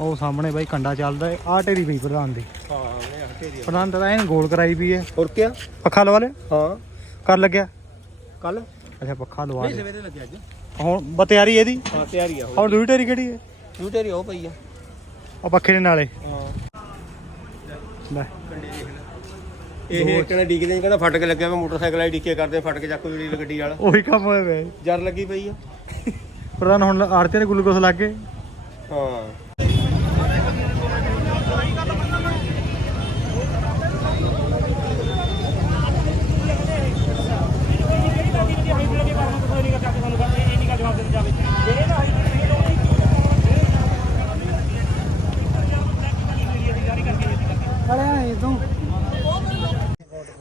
ਉਹ ਸਾਹਮਣੇ ਬਾਈ ਕੰਡਾ ਚੱਲਦਾ ਏ ਆਹ ਢੇਰੀ ਪਈ ਪ੍ਰਧਾਨ ਦੀ। ਹਾਂ ਆ ਢੇਰੀ ਪ੍ਰਧਾਨ ਤਾਂ ਗੋਲ ਕਰਾਈ ਪਈ ਏ। ਹੋਰ ਕੀ ਪੱਖਾ ਲਵਾ ਲਿਆ? ਹਾਂ। ਕਰ ਲੱਗਿਆ? ਕੱਲ? ਅੱਛਾ ਪੱਖਾ ਲਵਾ ਨਹੀਂ ਲਿਆ। ਸਵੇਰੇ ਲੱਗਿਆ ਅੱਜ। ਹੁਣ ਬਤਿਆਰੀ ਇਹਦੀ? ਹਾਂ ਤਿਆਰੀ ਆ ਹੁਣ ਦੂਜੀ ਢੇਰੀ ਕਿਹੜੀ ਏ? ਉਹ ਢੇਰੀ ਉਹ ਪਈ ਆ। ਉਹ ਪੱਖੇ ਦੇ ਨਾਲੇ। ਹਾਂ। ਲੈ। ਲੈ ਇਹ ਨੇ ਡੀਕਦੇ ਕਹਿੰਦਾ ਫਟ ਕੇ ਲੱਗਿਆ ਵਾ ਮੋਟਰਸਾਈਕਲ ਵਾਲੀ ਡੀਕੇ ਕਰਦੇ ਫਟ ਕੇ ਚੱਕ ਜਿਹੜੀ ਗੱਡੀ ਵਾਲਾ। ਉਹੀ ਕੰਮ ਹੋਇਆ ਵੇ ਜਰ ਲੱਗੀ ਪਈ ਆ। ਪ੍ਰਧਾਨ ਹੁਣ ਆੜਤੇ ਦੇ ਗਲੂਕੋਸ ਲੱਗ ਗਏ। ਹਾਂ।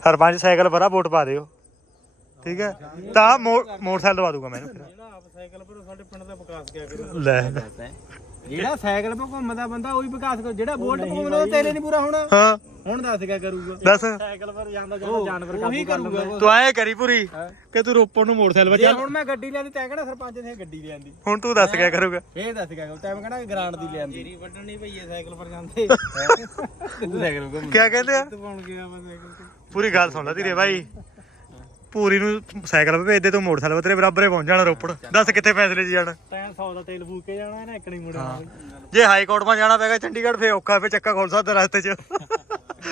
ਸਰਪੰਚ ਸਾਈਕਲ ਭਰਾ ਵੋਟ ਪਾ ਦਿਓ। ਠੀਕ ਹੈ? ਤਾਂ ਮੋਟਰਸਾਈਕਲ ਦਵਾ ਦੂੰਗਾ ਮੈਨੂੰ ਫਿਰ। ਸਾਈਕਲ ਪਰ ਸਾਡੇ ਪਿੰਡ ਦਾ ਵਿਕਾਸ ਕਿਆ ਕਰੂ? ਲੈ। ਜਿਹੜਾ ਸਾਈਕਲ 'ਤੇ ਘੁੰਮਦਾ ਬੰਦਾ ਉਹੀ ਵਿਕਾਸ ਕਰ ਜਿਹੜਾ ਬੋਲਟ ਘੁੰਮਦਾ ਉਹ ਤੇਰੇ ਨਹੀਂ ਪੂਰਾ ਹੋਣਾ। ਹਾਂ। ਹੁਣ ਦੱਸ ਕਿਆ ਕਰੂਗਾ? ਦੱਸ। ਸਾਈਕਲ ਪਰ ਜਾਂਦਾ ਜਾਂਦਾ ਜਾਨਵਰ ਕਾਬੂ ਕਰ ਲੂਗਾ ਤੂੰ ਐ ਕਰੀ ਪੂਰੀ ਕਿ ਤੂੰ ਰੋਪੜ ਨੂੰ ਮੋਟਰਸਾਈਕਲ ਜੇ ਬਚਾ ਹੁਣ ਮੈਂ ਗੱਡੀ ਲਿਆਂਦੀ ਤੈਂ ਕਿਹੜਾ ਸਰਪੰਚ ਨੇ ਗੱਡੀ ਲਿਆਂਦੀ? ਹੁਣ ਤੂੰ ਦੱਸ ਕਿਆ ਕਰੂਗਾ। ਇਹ ਦੱਸ ਕਿਆ ਕਰੂੰ ਤੈਂ ਕਹਿਣਾ ਗ੍ਰਾਂਟ ਦੀ ਲਿਆਂਦੀ? ਜਿਹੜੀ ਵੱਢਣੀ ਪਈ ਹੈ ਸਾਈਕਲ ਪਰ ਜਾਂਦੇ। ਤੂੰ ਸਾਈਕਲ ਘੁੰਮ ਕਿਆ ਕਹਿੰਦੇ ਆ? ਤੂੰ ਪਾਉਣ ਗਿਆ ਮੈਂ ਸਾਈਕਲ ਤੇ। ਪੂਰੀ ਗੱਲ ਸੁਣ ਲੈ ਧੀਰੇ ਭਾਈ ਪੂਰੀ ਨੂੰ ਸਾਈਕਲ 'ਤੇ ਭੇਜ ਦੇ ਤੂੰ ਮੋਟਰਸਾਈਕਲ 'ਤੇ ਤੇਰੇ ਬਰਾਬਰ ਪਹੁੰਚ ਜਾਣਾ ਰੋਪੜ। ਦੱਸ ਕਿੱਥੇ ਫੈਸਲੇ 'ਚ ਜਾਣਾ। ਤੈਂ 100 ਦਾ ਤੇਲ ਫੂਕ ਕੇ ਜਾਣਾ ਇਹਨੇ ਇੱਕ ਨਹੀਂ ਮੁੜਨਾ ਜੇ ਹਾਈ ਕੋਰਟ ਮਾ ਜਾਣਾ ਪੈਗਾ ਚੰਡੀਗੜ੍ਹ ਫੇ ਔਖਾ ਫੇ ਚੱਕਾ ਖੋਲ ਸਕਦਾ ਰਸਤੇ 'ਚ।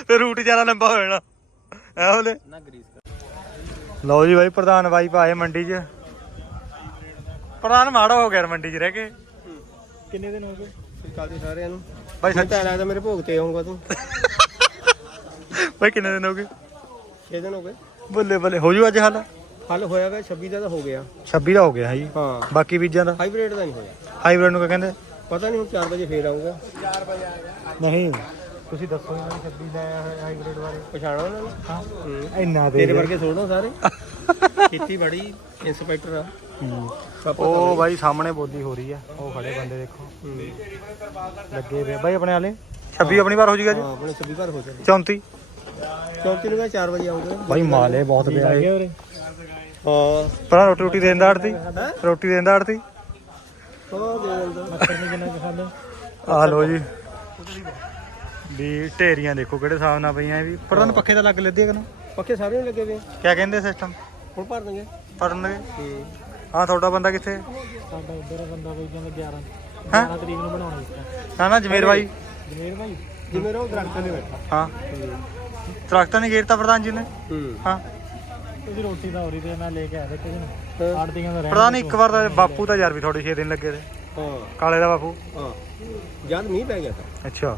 ਫੇ ਰੂਟ ਜ਼ਿਆਦਾ ਲੰਬਾ ਹੋ ਜਾਣਾ। ਐ ਹੋਲੇ ਲਓ ਜੀ ਬਾਈ ਪ੍ਰਧਾਨ ਬਾਈ ਪਾਏ ਮੰਡੀ 'ਚ। ਪ੍ਰਧਾਨ ਮਾੜਾ ਹੋ ਗਿਆ ਮੰਡੀ 'ਚ ਰਹਿ ਕੇ। ਕਿੰਨੇ ਦਿਨ ਹੋ ਗਏ? ਕਾਲ ਦੇ ਸਾਰਿਆਂ ਨੂੰ। ਬਾਈ ਸੱਚ। ਤਾਂ ਲੱਗਦਾ ਮੇਰੇ ਭੋਗ ਤੇ ਆਉਂਗਾ ਤੂੰ। ਬਾਈ ਕਿੰਨੇ ਦਿਨ ਹੋ ਗਏ? 6 ਦਿਨ ਹੋ ਗਏ। ਬੱਲੇ ਬੱਲੇ ਹੋ ਜੂ ਅੱਜ ਹੱਲ? ਹੱਲ ਹੋਇਆ ਵਾ 26 ਦਾ ਤਾਂ ਹੋ ਗਿਆ। 26 ਦਾ ਹੋ ਗਿਆ ਜੀ। ਹਾਂ। ਬਾਕੀ ਬੀਜਾਂ ਦਾ? ਹਾਈਬ੍ਰਿਡ ਦਾ ਨਹੀਂ ਹੋਇਆ। ਹਾਈਬ੍ਰਿਡ ਨੂੰ ਕਿਆ ਕਹਿੰਦੇ? ਪਤਾ ਨਹੀਂ ਹੁਣ 4 ਵਜੇ ਫੇਰ ਆਊਗਾ। ਨਹੀਂ ਤੁਸੀਂ ਦੱਸੋ ਇਹਨਾਂ ਨੇ 26 ਦਾ ਹਾਈਬ੍ਰਿਡ ਬਾਰੇ। ਪਛਾਣਾ ਉਹਨਾਂ ਨੂੰ। ਹਾਂ। ਇੰਨਾ ਦੇ ਤੇਰੇ ਵਰਗੇ ਥੋੜੋ ਸਾਰੇ। ਖੇਤੀ ਬੜੀ ਇੰਸਪੈਕਟਰ ਆ। ਉਹ ਬਾਈ ਸਾਹਮਣੇ ਬੋਲੀ ਹੋ ਰਹੀ ਆ। ਉਹ ਖੜੇ ਬੰਦੇ ਦੇਖੋ। ਲੱਗੇ ਵੇ ਬਾਈ ਆਪਣੇ ਵਾਲੇ? 26 ਆਪਣੀ ਵਾਰ ਹੋ ਜੂਗਾ ਜੀ ਹਾਂ ਆਪਣੇ ਸਭੀ ਘਰ ਹੋ ਚੱਲੀ 34 ਚੌਂਤੀ ਨੂੰ ਮੈਂ 4 ਵਜੇ ਆਉਂਗਾ ਬਾਈ ਮਾਲੇ ਬਹੁਤ ਪਿਆ ਏ ਹਾਂ। ਪਰ ਰੋਟੀ ਰੋਟੀ ਦੇਣ ਦਾ ਆੜਤੀ? ਰੋਟੀ ਦੇਣ ਦਾ ਆੜਤੀ? ਹੋ ਦੇ ਦਿੰਦਾ ਮੱਛਰ ਨੇ ਕਿੰਨਾ ਖਾਦਾ ਆ ਲੋ ਜੀ। ਵੀ ਢੇਰੀਆਂ ਦੇਖੋ ਕਿਹੜੇ ਹਿਸਾਬ ਨਾਲ ਪਈਆਂ ਇਹ ਵੀ। ਪ੍ਰਧਾਨ ਪੱਖੇ ਤਾਂ ਲੱਗ ਲੈਦੇ ਕਿ ਨਾ? ਪੱਕੇ ਸਾਰੇ ਨੂੰ ਲੱਗੇ ਵੇ ਕਿਆ ਕਹਿੰਦੇ ਸਿਸਟਮ ਹੁਣ ਭਰ ਦਾਂਗੇ ਦੇ ਹੂੰ ਤੁਹਾਡਾ ਬੰਦਾ ਕਿੱਥੇ? ਸਾਡਾ ਉਧਰ ਬੰਦਾ ਕੋਈ ਕਹਿੰਦਾ 11 ਹੈਂ? 11 ਤਰੀਕ ਨੂੰ ਬਣਾਉਣਾ ਇਸ ਨਾ ਨਾ ਜਮੇਰ ਬਾਈ। ਜਮੇਰ ਭਾਈ ਜਮੇਰ ਉਹ ਦਰਖਤ ਤੇ ਬੈਠਾ। ਹਾਂ। ਦਰਖਤਾਂ ਨੇ ਘੇਰਤਾ ਪ੍ਰਧਾਨ ਜੀ ਨੇ? ਹੂੰ। ਹਾਂ। ਤੁਸੀਂ ਰੋਟੀ ਦਾ ਹੋਰੀ ਤੇ ਮੈਂ ਲੈ ਕੇ ਆਇਆ ਤੇ ਕਿਸੇ ਨੂੰ। ਆੜਤੀਆਂ ਦਾ ਪ੍ਰਧਾਨ ਇੱਕ ਵਾਰ ਤਾਂ ਬਾਪੂ ਤਾਂ ਯਾਰ ਵੀ ਥੋੜੇ 6 ਦਿਨ ਲੱਗੇ ਤੇ। ਹਾਂ। ਕਾਲੇ ਦਾ ਬਾਪੂ। ਹਾਂ। ਜਦ ਮੀਂਹ ਪੈ ਗਿਆ ਤਾਂ। ਅੱਛਾ।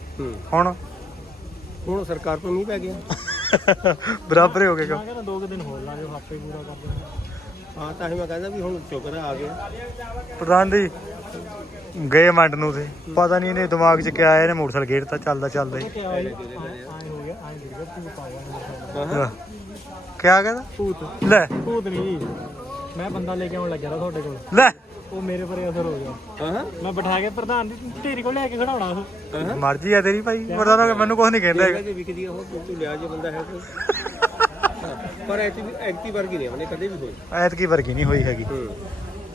ਹੁਣ? ਹੁਣ ਸਰਕਾਰ ਤੋਂ ਮੀਂਹ ਪੈ ਗਿਆ। ਬਰਾਬਰ ਹੀ ਗਏ ਮੈਂ ਕਹਿੰਦਾ ਦੋ ਕੁ ਦਿਨ ਹੋਰ ਲਾਗੇ ਹਾਪੇ ਪੂਰਾ ਕਰ ਦੇਣਾ ਹਾਂ ਤਾਂ ਹੀ ਮੈਂ ਕਹਿੰਦਾ ਵੀ ਹੁਣ ਸ਼ੁਕਰ ਆ ਗਿਆ ਪ੍ਰਧਾਨ ਜੀ ਗਏ ਮੰਡ ਨੂੰ ਤੇ। ਪਤਾ ਨਹੀਂ ਇਹਨੇ ਦਿਮਾਗ 'ਚ ਕਿਆ ਆਇਆ ਇਹਨੇ ਮੋਟਰਸਾਈਕਲ ਗੇਰਤਾ ਚੱਲਦਾ ਚੱਲਦਾ ਹੀ। ਹੋ। ਕਿਆ ਕਹਿੰਦਾ? ਭੂਤ। ਲੈ। ਭੂਤ ਨਹੀਂ ਮੈਂ ਬੰਦਾ ਲੈ ਕੇ ਆਉਣ ਲੱਗਿਆ ਤੁਹਾਡੇ ਕੋਲ। ਲੈ। ਉਹ ਮੇਰੇ ਪਰੇ ਅਸਰ ਹੋ ਗਿਆ। ਹਾਂ। ਮੈਂ ਬਿਠਾ ਕੇ ਪ੍ਰਧਾਨ ਦੀ ਢੇਰੀ ਕੋਲ ਲੈ ਕੇ ਖੜਾਉਣਾ ਉਹ ਮਰਜ਼ੀ ਆ ਤੇਰੀ ਭਾਈ। ਪ੍ਰਧਾਨ ਮੈਨੂੰ ਕੁਝ ਨਹੀਂ ਕਹਿੰਦਾ ਹੈਗਾ। ਜੇ ਵਿਕਦੀ ਆ ਉਹ ਤੂੰ ਲਿਆ ਜੇ ਬੰਦਾ ਹੈ ਪਰ ਐਕਟਿਵ ਵਰਗੀ ਨਹੀਂ ਉਹਨੇ ਕਦੇ ਵੀ ਹੋਈ। ਐਤਕੀ ਵਰਗੀ ਨਹੀਂ ਹੋਈ ਹੈਗੀ। ਹੂੰ।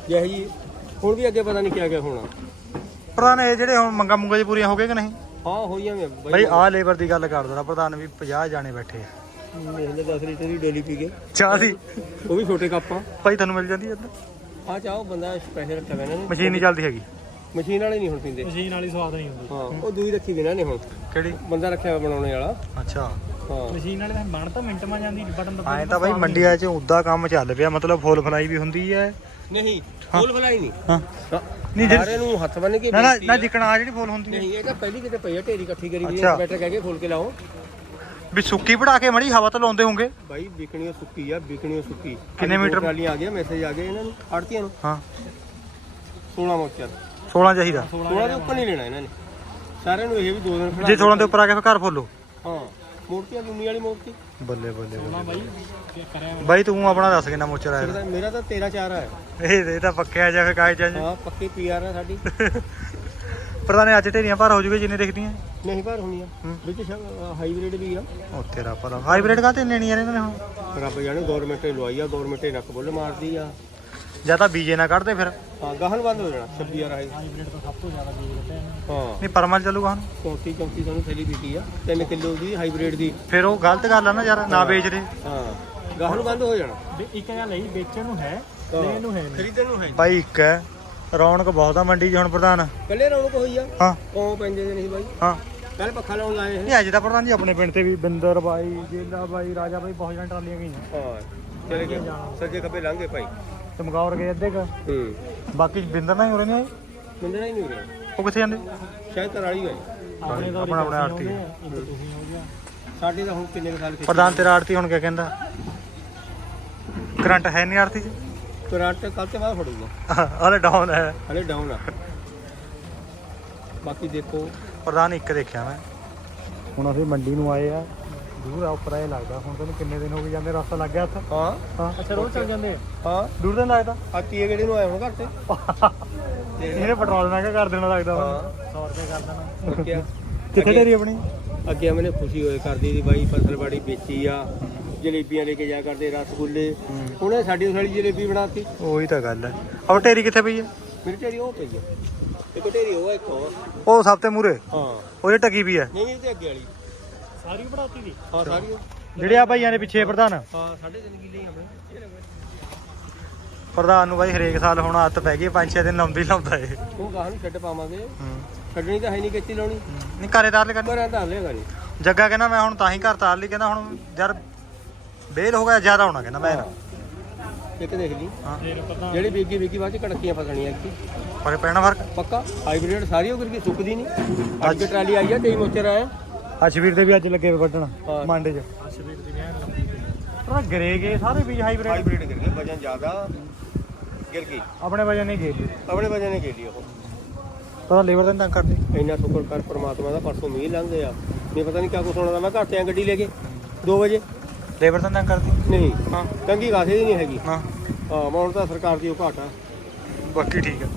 ਜਿਹੇ ਜੀ ਹੁਣ ਵੀ ਅੱਗੇ ਪਤਾ ਨਹੀਂ ਕਿਆ ਗਿਆ ਹੋਣਾ। ਪ੍ਰਧਾਨ ਇਹ ਜਿਹੜੇ ਹੁਣ ਮੰਗਾ ਮੁੰਗਾ ਜੀ ਪੂਰੀਆਂ ਹੋ ਗਏ ਕਿ ਨਹੀਂ? ਹਾਂ ਹੋਈਆਂ ਮੈਂ ਭਾਈ ਆਹ ਲੇਬਰ ਦੀ ਗੱਲ ਕਰ ਦੋ ਪ੍ਰਧਾਨ ਵੀ 50 ਜਾਣੇ ਬੈਠੇ ਆ। ਇਹਨੇ 10 ਲੀਟਰ ਦੀ ਡੋਲੀ ਪੀ ਗਏ ਚਾਹ ਦੀ ਉਹ ਵੀ ਛੋਟੇ ਕੱਪਾਂ ਭਾਈ ਤੁਹਾਨੂੰ ਮਿਲ ਜਾਂਦੀ ਇੱਧਰ? ਆ ਚਾਹੋ ਬੰਦਾ ਸਪੈਸ਼ਲ ਰੱਖਿਆ ਹੋਇਆ ਇਹਨਾਂ। ਨੇ ਮਸ਼ੀਨ ਨਹੀਂ ਚੱਲਦੀ ਹੈਗੀ। ਮਸ਼ੀਨ ਵਾਲੇ ਨਹੀਂ ਹੁਣ ਪੀਂਦੇ। ਮਸ਼ੀਨ ਵਾਲੀ ਸਵਾਦ ਨਹੀਂ ਹੁੰਦੀ। ਹਾਂ ਉਹ ਦੂਈ ਰੱਖੀ ਵੀ ਇਹਨਾਂ ਨੇ ਹੁਣ। ਕਿਹੜੀ? ਬੰਦਾ ਰੱਖਿਆ ਹੋਇਆ ਬਣਾਉਣੇ ਵਾਲਾ। ਅੱਛਾ। ਹਾਂ। ਮਸ਼ੀਨ ਵਾਲੇ ਤਾਂ ਬਣ ਤਾਂ ਮਿੰਟ ਮਾ ਜਾਂਦੀ ਬਟਨ ਦਾ ਐਂ ਤਾਂ ਭਾਈ ਮੰਡੀਆਂ 'ਚ ਉਦਾਂ ਕੰਮ ਚੱਲ ਪਿਆ ਮਤਲਬ ਫੁੱਲ ਫਲਾਈ ਵੀ ਹੁੰਦੀ ਹੈ ਨਹੀਂ ਫੁੱਲ ਫਲਾਈ ਨਹੀਂ। ਹਾਂ। ਹਾਂ। ਨਹੀਂ ਜਿਹੜੀ- ਸਾਰਿਆਂ ਨੂੰ ਹੱਥ ਬੰਨ ਕੇ ਨਾ ਨਾ ਬੇਨਤੀ ਨਾ ਆ। ਜਿਕਣਾ ਆ ਜਿਹੜੀ ਫੁੱਲ ਹੁੰਦੀ ਹੈ। ਨਹੀਂ ਇਹ ਤਾਂ ਪਹਿਲੀ ਕਿਤੇ ਪਈ ਆ ਢੇਰੀ ਇਕੱਠੀ ਕਰੀ ਵੀ ਅੱਛਾ। ਬੈਠੇ ਕਹਿ ਕੇ ਫੁੱਲ ਕੇ ਲਾਓ। ਵੀ ਸੁੱਕੀ ਪੜਾ ਕੇ ਮੜੀ ਹਵਾ ਤਾਂ ਲਾਉਂਦੇ ਹੋਗੇ ਬਾਈ ਵਿਕਣੀ ਓ ਸੁੱਕੀ ਆ ਵਿਕਣੀ ਓ ਸੁੱਕੀ। ਕਿੰਨੇ ਅੱਜ ਦੋ ਮੀਟਰ? ਟਰਾਲੀਆਂ ਆ ਗਈਆਂ ਮੈਸੇਜ ਆ ਗਏ ਇਹਨਾਂ ਨੂੰ ਆੜਤੀਆਂ ਨੂੰ। ਹਾਂ। 16 ਮੋਚਰ 16 ਚਾਹੀਦਾ। 16 ਦੇ ਉੱਪਰ ਨਹੀਂ ਲੈਣਾ ਇਹਨਾਂ ਨੇ। ਸਾਰਿਆਂ ਨੂੰ ਇਹ ਵੀ ਦੋ ਦਿਨ ਖੜਾ ਜੇ 16 ਦੇ ਉੱਪਰ ਆ ਕੇ ਫਿਰ ਘਰ ਫੁੱਲੋ। ਹਾਂ। ਮੂਰਤੀਆਂ ਦੁਨੀ ਵਾਲੀ ਮੂਰਤੀ। ਬੱਲੇ ਬੱਲੇ ਬੱਲੇ ਬਾਈ ਕੀ ਕਰਿਆ ਬਾਈ ਤੂੰ ਆਪਣਾ ਦੱਸ ਕਿੰਨਾ ਮੋਚਰ ਆਇਆ? ਮੇਰਾ- ਮੇਰਾ ਤਾਂ 13 4 ਆ ਇਹ ਇਹ ਤਾਂ ਪੱਕਿਆ ਜਾ ਫਿਰ ਕਾਇ ਚੰਜ ਹਾਂ ਪੱਕੀ ਪੀਆਰ ਆ ਸਾਡੀ। ਪ੍ਰਧਾਨੇ ਅੱਜ ਢੇਰੀਆਂ ਭਰ ਹੋ ਜੂਗੇ ਜਿੰਨੇ ਦੇਖਦੀਆਂ ਨਹੀਂ ਭਰ ਹੋਣੀ ਆ ਵਿੱਚ ਹਾਈਬ੍ਰਿਡ ਵੀ ਆ। ਉਹ ਤੇਰਾ ਭਲਾ ਹਾਈਬ੍ਰਿਡ ਕਾਤੇ ਲੈਣੀਆਂ ਨੇ ਇਹਨਾਂ ਨੇ ਹੁਣ? ਰੱਬ ਜਾਣੇ ਗਵਰਨਮੈਂਟ ਨੇ ਲਵਾਈ ਆ ਗਵਰਨਮੈਂਟ ਨੇ ਨੱਕ ਬੁੱਲ ਮਾਰਦੀ ਆ। ਜਾਂ ਤਾਂ ਬੀਜੇ ਨਾ ਕੱਢਦੇ ਫਿਰ। ਹਾਂ ਗਾਹਨ ਬੰਦ ਹੋ ਜਾਣਾ 26 ਆ ਰਹੀ ਹਾਈਬ੍ਰਿਡ ਤਾਂ ਸਭ ਤੋਂ ਜ਼ਿਆਦਾ ਬੀਜ ਲੈਂਦੇ ਨੇ ਹਾਂ। ਨਹੀਂ ਪਰਮਲ ਚੱਲੂਗਾ ਹੁਣ। 34 34 ਸਾਨੂੰ ਥੈਲੀ ਦਿੱਤੀ ਆ 3 ਕਿਲੋ ਦੀ ਹਾਈਬ੍ਰਿਡ ਦੀ। ਫਿਰ ਉਹ ਗਲਤ ਗੱਲ ਆ ਨਾ ਯਾਰ ਨਾ ਵੇਚ ਦੇ ਹਾਂ। ਗਾਹਨ ਬੰਦ ਹੋ ਜਾਣਾ। ਵੀ ਇੱਕ ਗੱਲ ਹੈ ਵੇਚਣ ਨੂੰ ਹੈ। ਲੈਣ ਨੂੰ ਹੈ ਨਹੀਂ। ਖਰੀਦਣ ਨੂੰ ਹੈ ਬਾਈ ਇੱਕ ਹੈ ਰੌਣਕ ਬਹੁਤ ਆ ਮੰਡੀ 'ਚ ਹੁਣ ਪ੍ਰਧਾਨ। ਕੱਲੇ ਰੌਣਕ ਹੋਈ ਆ? ਹਾਂ। ਕੌਂ ਪੈਂਦੇ ਨੇ ਨਹੀਂ ਬਾਈ? ਹਾਂ। ਕੱਲ ਪੱਖਾ ਲਾਉਣ ਲਾਏ ਇਹ ਨਹੀਂ ਅੱਜ ਤਾਂ ਪ੍ਰਧਾਨ ਜੀ ਆਪਣੇ ਪਿੰਡ ਤੇ ਵੀ ਬਿੰਦਰ ਬਾਈ ਜੇਲਾ ਬਾਈ ਰਾਜਾ ਬਾਈ ਬਹੁਤ ਜਣ ਟਰਾਲੀਆਂ ਗਈਆਂ। ਹਾਂ। ਚਲੇ ਗਏ। ਸੱਜੇ ਖੱਬੇ ਲੰਘੇ ਭਾਈ। ਤੇ ਮਗੌਰ ਗਏ ਅੱਧੇ ਕ। ਹੂੰ। ਬਾਕੀ ਬਿੰਦਰ ਨਾਲ ਹੀ ਹੋ ਰਹੇ ਨੇ ਮਿੰਦਣਾ ਹੀ ਨਹੀਂ ਹੋ ਰਿਹਾ। ਉਹ ਕਿੱਥੇ ਜਾਂਦੇ? ਸ਼ਾਇਦ ਤਰਾਲੀ ਹੋਈ ਆਪਣੇ ਆਪਣਾ ਆਪਣਾ ਆਰਤੀ ਇੱਕ ਤੁਸੀਂ ਹੋ ਗਿਆ। ਸਾਡੇ ਤਾਂ ਹੁਣ ਕਿੰਨੇ ਕੁ ਸਾਲ ਖਿੱਚੀ? ਪ੍ਰਧਾਨ ਤੇਰਾ ਆੜਤੀ ਹੁਣ ਕਿਆ ਕਹਿੰਦਾ? ਕਰੰਟ ਹੈ ਨਹੀਂ ਆੜਤੀ 'ਚ? ਕਰੰਟ ਕੱਲ ਤੇ ਬਾਅਦ ਫੜੂਗਾ। ਹਲੇ ਡਾਊਨ ਹੈ। ਹਲੇ ਡਾਊਨ ਆ। ਬਾਕੀ ਦੇਖੋ। ਪ੍ਰਧਾਨ ਇੱਕ ਦੇਖਿਆ ਮੈਂ। ਹੁਣ ਅਸੀਂ ਮੰਡੀ ਨੂੰ ਆਏ ਆ। ਦੂਰ ਆ ਉੱਪਰ ਇਹ ਲੱਗਦਾ। ਹੁਣ ਤੈਨੂੰ ਕਿੰਨੇ ਦਿਨ ਹੋ ਗਏ ਜਾਂਦੇ ਰਸਤਾ ਲੱਗ ਗਿਆ ਉੱਥੇ? ਹਾਂ। ਹਾਂ ਅੱਛਾ ਰੋਜ਼ ਚੱਲ ਜਾਂਦੇ ਆ? ਹਾਂ। ਦੂਰ ਦਿਨ ਲੱਗਦਾ? ਆ ਤੀਏ ਗੇੜੇ ਨੂੰ ਆਏ ਹੁਣ ਘਰ ਤੇ। ਇਹਨੇ ਪੈਟਰੋਲ ਮਹਿੰਗਾ ਕਰ ਦੇਣਾ ਲੱਗਦਾ ਹਾਂ। 100 ਰੁਪਏ ਕਰ ਦੇਣਾ। ਕਿਆ ਕਿੱਥੇ ਢੇਰੀ ਆਪਣੀ? ਅੱਗੇ ਮੈਨੇ ਖੁਸ਼ੀ ਹੋਏ ਕਰਦੀ ਦੀ ਬਾਈ ਫਸਲਬਾੜੀ ਵੇਚੀ ਆ। ਜਲੇਬੀਆਂ ਲੈ ਕੇ ਜਾ ਕਰਦੇ ਰਸਗੁੱਲੇ। ਉਹਨੇ ਸਾਡੀ ਸਾਡੀ ਜਲੇਬੀ ਬਣਾਤੀ। ਉਹੀ ਤਾਂ ਗੱਲ ਹੈ ਅਬ ਢੇਰੀ ਕਿੱਥੇ ਪਈ ਹੈ ਮੇਰੀ ਢੇਰੀ ਉਹ ਪਈ ਆ। ਇੱਕ ਢੇਰੀ ਉਹ ਆ, ਇੱਕ ਹੋਰ। ਉਹ ਸਭ ਤੇ ਮੂਰੇ ਹਾਂ। ਉਹਦੇ ਟਕੀ ਵੀ ਹੈ ਨਹੀਂ ਨਹੀਂ ਤੇ ਅੱਗੇ ਵਾਲੀ। ਸਾਰੀ ਬਣਾਤੀ ਦੀ ਹਾਂ ਸਾਰੀ। ਜਿਹੜੇ ਆ ਭਾਈਆਂ ਦੇ ਪਿੱਛੇ ਪ੍ਰਧਾਨ। ਹਾਂ ਸਾਢੇ ਤਿੰਨ ਕਿੱਲੇ ਹੀ ਆਪਣੇ ਪ੍ਰਧਾਨ ਨੂੰ ਬਾਈ ਹਰੇਕ ਸਾਲ ਹੁਣ ਹੱਥ ਪੈ ਗਈ ਪੰਜ ਛੇ ਦਿਨ ਲਾਉਂਦੀ ਲਾਉਂਦਾ ਏ ਉਹ ਗਾਹ ਨੂੰ ਛੱਡ ਪਾਵਾਂਗੇ। ਛੱਡਣੀ ਤਾਂ ਹੈ ਨਹੀਂ ਕਿੱਤੀ ਲਾਉਣੀ। ਨਹੀਂ ਘਰੇਦਾਰ ਲੈ ਕਰਨੀ ਘਰਾਂ ਤਾਂ ਹਲੇਗਾ ਨਹੀਂ ਜੱਗਾ ਕਹਿੰਦਾ ਮੈਂ ਹੁਣ ਤਾਂ ਹੀ ਘਰ ਤਾਰ ਲਈ ਕਹਿੰਦਾ ਹੁਣ ਯਾਰ ਬੇਲ ਹੋ ਗਿਆ ਜ਼ਿਆਦਾ ਹੋਣਾ ਕਹਿੰਦਾ ਮੈਂ। ਇੱਕ ਦੇਖ ਲਈ। ਜਿਹੜੀ ਬੀਗੀ ਬੀਗੀ ਬਾਅਦ ਚ ਕੜਕੀਆਂ ਫਸਣੀਆਂ ਕੀ ਪਰ ਪੈਣਾ ਫ਼ਰਕ। ਪੱਕਾ? ਹਾਈਬ੍ਰਿਡ ਸਾਰੀ ਉਹ ਕਰਕੇ ਸੁੱਕਦੀ ਨਹੀਂ। ਅੱਜ ਟਰਾਲੀ ਆਈ ਆ 23 ਮੋਚਰ ਆਇਆ। ਅਸ਼ਵੀਰ ਦੇ ਵੀ ਅੱਜ ਲੱਗੇ ਵੇ ਵੱਢਣ। ਮੰਡੇ 'ਚ। ਅਸ਼ਵੀਰ ਦੀ ਵਿਆਹ ਲੰਬੀ ਪਰ ਗਰੇ ਗਏ ਸਾਰੇ ਬੀਜ ਹਾਈਬ੍ਰਿਡ ਹਾਈਬ੍ਰਿਡ ਕਰਕੇ ਵਜਨ ਜ਼ਿਆਦਾ ਗਿਰ ਗਈ। ਆਪਣੇ ਵਜਨ ਨਹੀਂ ਗਏ। ਆਪਣੇ ਵਜਨ ਨੇ ਲਈ ਉਹ। ਤਾਂ ਲੇਬਰ ਦਾ ਤੰਗ ਕਰਦੇ? ਇੰਨਾ ਸ਼ੁਕਰ ਕਰ ਪ੍ਰਮਾਤਮਾ ਦਾ ਪਰਸੋਂ ਮੀਂਹ ਲੰਘ ਗਿਆ ਨਹੀਂ ਪਤਾ ਨਹੀਂ ਕਿਆ ਕੁਛ ਹੋਣਾ ਤਾਂ ਮੈਂ ਘਰ ਤੇ ਆ ਗੱਡੀ ਲੈ ਕੇ 2 ਵਜੇ। ਲੇਬਰ ਤਾਂ ਤੰਗ ਕਰਦੀ? ਨਹੀਂ ਹਾਂ। ਤੰਗੀ ਕਾਸੇ ਦੀ ਨਹੀਂ ਹੈਗੀ। ਹਾਂ। ਹਾਂ ਮੈਂ ਹੁਣ ਤਾਂ ਸਰਕਾਰ ਦੀ ਉਹ ਘਾਟ ਆ। ਬਾਕੀ ਠੀਕ ਹੈ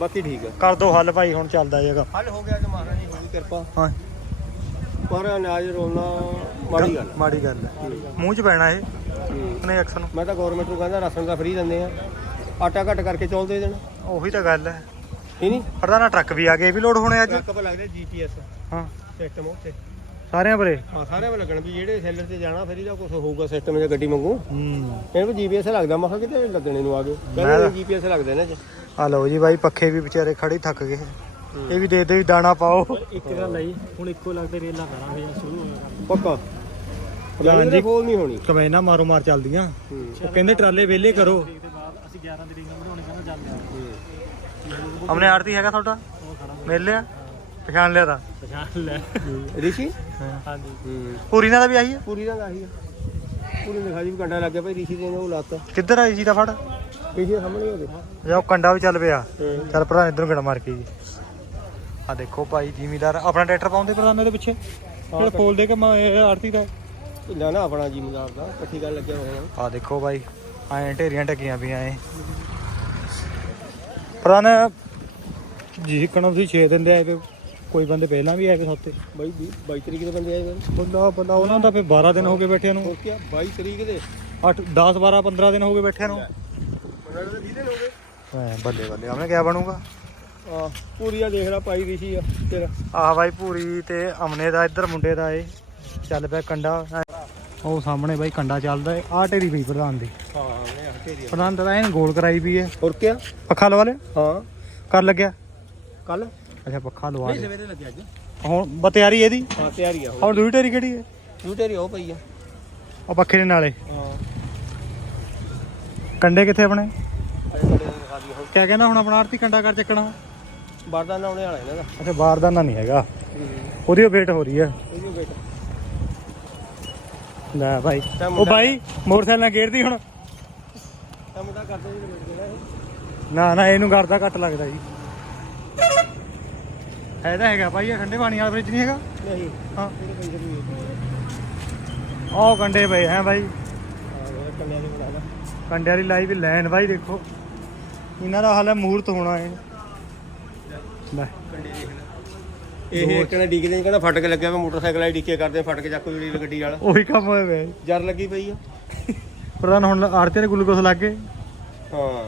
ਬਾਕੀ ਠੀਕ ਆ। ਕਰ ਦੋ ਹੱਲ ਭਾਈ ਹੁਣ ਚੱਲਦਾ ਜਗਾ ਹੱਲ ਹੋ ਗਿਆ ਜੀ ਮਹਾਰਾਜ ਦੀ ਹੋਈ ਕਿਰਪਾ। ਹਾਂ। ਪਰ ਅਨਾਜ ਰੋਲਣਾ ਮਾੜੀ ਗੱਲ ਮਾੜੀ ਗੱਲ ਹੈ ਮੂੰਹ 'ਚ ਪੈਣਾ ਇਹ। ਹੂੰ। ਉਹਨੇ ਅਕਸਰ ਨੂੰ ਮੈਂ ਤਾਂ ਗਵਰਨਮੈਂਟ ਨੂੰ ਕਹਿੰਦਾ ਰਾਸ਼ਨ ਦਾ ਫ੍ਰੀ ਦਿੰਦੇ ਆ। ਆਟਾ ਘੱਟ ਕਰਕੇ ਚੌਲ ਦੇ ਦੇਣ। ਉਹੀ ਤਾਂ ਗੱਲ ਹੈ ਇਹ ਨਹੀਂ ਪ੍ਰਧਾਨਾ ਟਰੱਕ ਵੀ ਆ ਗਏ ਇਹ ਵੀ ਲੋਡ ਹੋਣੇ ਅੱਜ। ਟਰੱਕ 'ਤੇ ਲੱਗਦੇ ਜੀਪੀਐਸ ਹਾਂ। ਸਿਸਟਮ ਉੱਤੇ ਸਾਰਿਆਂ ਪਰੇ। ਹਾਂ ਸਾਰਿਆਂ 'ਤੇ ਲੱਗਣ ਵੀ ਜਿਹੜੇ ਸੈਲਰ ਤੇ ਜਾਣਾ ਫਿਰ ਇਹਦਾ ਕੁਝ ਹੋਊਗਾ ਸਿਸਟਮ ਜੇ ਗੱਡੀ ਮੰਗੂ ਹੂੰ। ਇਹਨੂੰ ਜੀਪੀਐਸ ਲੱਗਦਾ ਮੈਂ ਕਿਹਾ ਕਿਤੇ ਲੱਗਣੇ ਨੂੰ ਆ ਗਏ। ਮੈਂ ਕਹਿੰਦੇ ਤਾਂ- ਜੀਪੀਐਸ ਲੱਗਦੇ ਨੇ ਚ ਆ ਲਓ ਜੀ ਬਾਈ ਪੱਖੇ ਵੀ ਵਿਚਾਰੇ ਖੜੇ ਥੱਕ ਗਏ। ਇਹ ਵੀ ਦੇ ਦੇ ਵੀ ਦਾਣਾ ਪਾਓ। ਇੱਕ ਗੱਲ ਆਈ ਹੁਣ ਇੱਕੋ ਲੱਗਦੇ ਰੇਲਾਂ ਕਰਾਂ ਹੋਇਆ ਸ਼ੁਰੂ ਹੋ ਗਿਆ ਪੱਕਾ। ਹਾਂਜੀ। ਜਾਨੀ ਫੋਲ ਨਹੀਂ ਹੋਣੀ। ਕਮੈਨਾ ਮਾਰੋ ਮਾਰ ਚੱਲਦੀਆਂ। ਹੂੰ ਉਹ ਕਹਿੰਦੇ ਟਰਾਲੇ ਵਿਹਲੇ ਕਰੋ। ਤਰੀਕ ਦੇ ਬਾਅਦ ਅਸੀਂ 11 ਤਰੀਕ ਨੂੰ ਬਣਾਉਣੇ ਕਹਿੰਦਾ ਜਾਂਦੇ ਆ ਆਪਣੇ ਆਰਤੀ ਹੈਗਾ ਤੁਹਾਡਾ? ਮਿਲ ਲਿਆ? ਪਛਾਣ ਲਿਆ ਤਾਂ। ਪਛਾਣ ਲੈ ਰਿਸ਼ੀ? ਹਾਂਜੀ। ਹੂੰ। ਪੂਰੀ ਨਾਲ ਦਾ ਵੀ ਆਈ ਹੈ ਪੂਰੀ ਦਾ ਆਹੀ ਆ। ਪੂਰੀ ਨੇ ਖਾਜੀ ਵੀ ਕੰਡਾ ਲੱਗ ਗਿਆ ਭਾਈ ਰਿਸ਼ੀ ਦੇ ਨੇ ਉਹ ਲਾਤਾ। ਕਿੱਧਰ ਆਈ ਸੀ ਦਾ ਫੜ? ਦੇ ਸਾਹਮਣੇ ਉਹਦੇ ਜਾਂ ਉਹ ਕੰਡਾ ਵੀ ਚੱਲ ਪਿਆ। ਹੂੰ। ਚੱਲ ਪ੍ਰਧਾਨ ਇਧਰੋਂ ਗੜਾ ਮਾਰ ਕੇ ਜੀ। ਆ ਦੇਖੋ ਭਾਈ ਜ਼ਿਮੀਦਾਰ ਆਪਣਾ ਟਰੈਕਟਰ ਪਾਉਂਦੇ ਪ੍ਰਧਾਨ ਇਹਦੇ ਪਿੱਛੇ? ਜਿਹੜਾ ਖੋਲ ਦੇ ਕੇ ਆਰਤੀ ਦਾ? ਨਾ ਨਾ ਆਪਣਾ ਜ਼ਿਮੀਦਾਰ ਦਾ ਇਕੱਠੀ ਗੱਲ ਲੱਗਿਆ ਹੋਣਾ ਆ ਦੇਖੋ ਭਾਈ ਐਂ ਢੇਰੀਆਂ ਟਕੀਆਂ ਪਈਆਂ ਐ ਪ੍ਰਧਾਨ ਜੀ ਕਣੋ ਤੁਸੀਂ 6 ਦਿਨ ਦੇ ਆਏ ਵੇ ਕੋਈ ਬੰਦੇ ਪਹਿਲਾਂ ਵੀ ਆਏ ਵੇ ਸੌਤੇ? ਬਾਈ 22 ਤਰੀਕ ਦੇ ਬੰਦੇ ਆਏ ਬੰਦਾ ਬੰਦਾ ਉਹਨਾਂ ਦਾ ਫਿਰ 12 ਦਿਨ ਹੋ ਗਏ ਬੈਠੇ ਨੂੰ। ਹੋਰ ਕੀ 22 ਤਰੀਕ ਦੇ। 8 10 12 15 ਦਿਨ ਹੋ ਗਏ ਬੈਠੇ ਨੂੰ। ਉਹਨਾਂ ਦੇ 20 ਦਿਨ ਹੋ ਗਏ ਐ ਬੱਲੇ ਬੱਲੇ ਆਪਣੇ ਕਿਆ ਬਣੂਗਾ? ਆ ਪੂਰੀ ਆ ਦੇਖ ਲੈ ਪਾਈ ਰਿਸ਼ੀ ਆ ਤੇਰਾ ਆਹ ਬਾਈ ਪੂਰੀ ਤੇ ਅਮਨੇ ਦਾ ਇੱਧਰ ਮੁੰਡੇ ਦਾ ਏ। ਚੱਲ ਪਿਆ ਕੰਡਾ। ਉਹ ਸਾਹਮਣੇ ਬਾਈ ਕੰਡਾ ਚੱਲਦਾ ਏ। ਆਹ ਢੇਰੀ ਪਈ ਪ੍ਰਧਾਨ ਦੀ। ਹਾਂ ਆ ਢੇਰੀ ਪ੍ਰਧਾਨ ਦਾ ਐਨ ਗੋਲ ਕਰਾਈ ਵੀ ਏ। ਹੋਰ ਕੀ ਪੱਖਾ ਲਵਾ ਲਿਆ? ਹਾਂ। ਕਰ ਲੱਗਿਆ? ਕੱਲ? ਅੱਛਾ ਪੱਖਾ ਲਵਾ ਲਿਆ। ਸਵੇਰੇ ਲੱਗਿਆ ਅੱਜ। ਹੁਣ ਬਤਿਆਰੀ ਇਹਦੀ? ਹਾਂ ਤਿਆਰੀ ਆ। ਹੁਣ ਦੂਜੀ ਢੇਰੀ ਕਿਹੜੀ ਏ? ਤੂੰ ਢੇਰੀ ਉਹ ਪਈ ਆ। ਉਹ ਪੱਖੇ ਦੇ ਨਾਲੇ। ਹਾਂ। ਕੰਡੇ ਕਿੱਥੇ ਆਪਣੇ? ਕਿਆ ਕਹਿੰਦਾ ਹੁਣ ਆਪਣਾ ਆਰਤੀ ਕੰਡਾ ਕਰ ਚੱਕਣਾ? ਬਾਰਦਾਨਾ ਆਉਣੇ ਵਾਲਾ ਇਹਨਾਂ ਦਾ। ਅੱਛਾ ਬਾਰਦਾਨਾ ਨਹੀਂ ਹੈਗਾ। ਉਹਦੀ ਵੇਟ ਹੋ ਰਹੀ ਲੈ ਭਾਈ। ਤਾਂ ਉਹ ਬਾਈ ਮੋਟਰਸਾਈਕਲ ਨਾਲ ਗੇਰਦੀ ਹੁਣ। ਤਾਂ ਮੁੰਡਾ ਕਰਦੇ ਜੀ ਵੇਟ ਦੇਣਾ ਇਹ ਨਾ ਨਾ ਇਹਨੂੰ ਕਰਦਾ ਘੱਟ ਲੱਗਦਾ ਜੀ। ਹੈ ਤਾਂ ਹੈਗਾ ਭਾਈ ਇਹ ਠੰਡੇ ਪਾਣੀ ਵਾਲਾ ਫ੍ਰਿਜ ਨਹੀਂ ਹੈਗਾ। ਨਹੀਂ। ਹਾਂ। ਇਹਦੇ ਉਹ ਕੰਡੇ ਪਏ ਹੈ ਭਾਈ। ਹਾਂ ਕੰਨਿਆ ਦੇ ਲਾਈ ਵੀ ਲੈਣ ਭਾਈ ਦੇਖੋ। ਇਹਨਾਂ ਦਾ ਹਾਲ ਹੈ ਮੂਰਤ ਹੋਣਾ ਹੈ। ਲੈ। ਕੰਡੇ ਦੇਖ ਲੈ ਇਹ ਇੱਕ ਨੇ ਡੀਕੇ ਦੇ ਕਹਿੰਦਾ ਫਟ ਕੇ ਲੱਗਿਆ ਵਾ ਮੋਟਰਸਾਈਕਲ ਵਾਲੀ ਡੀਕੇ ਕਰਦੇ ਫਟ ਕੇ ਚੱਕੋ ਜਿਹੜੀ ਗੱਡੀ ਵਾਲਾ। ਉਹੀ ਕੰਮ ਹੋਇਆ ਪਿਆ ਜੀ। ਜਰ ਲੱਗੀ ਪਈ ਆ। ਪ੍ਰਧਾਨ ਹੁਣ ਆਰਤੇ ਦੇ ਗਲੂਕੋਸ ਲੱਗ ਗਏ। ਹਾਂ।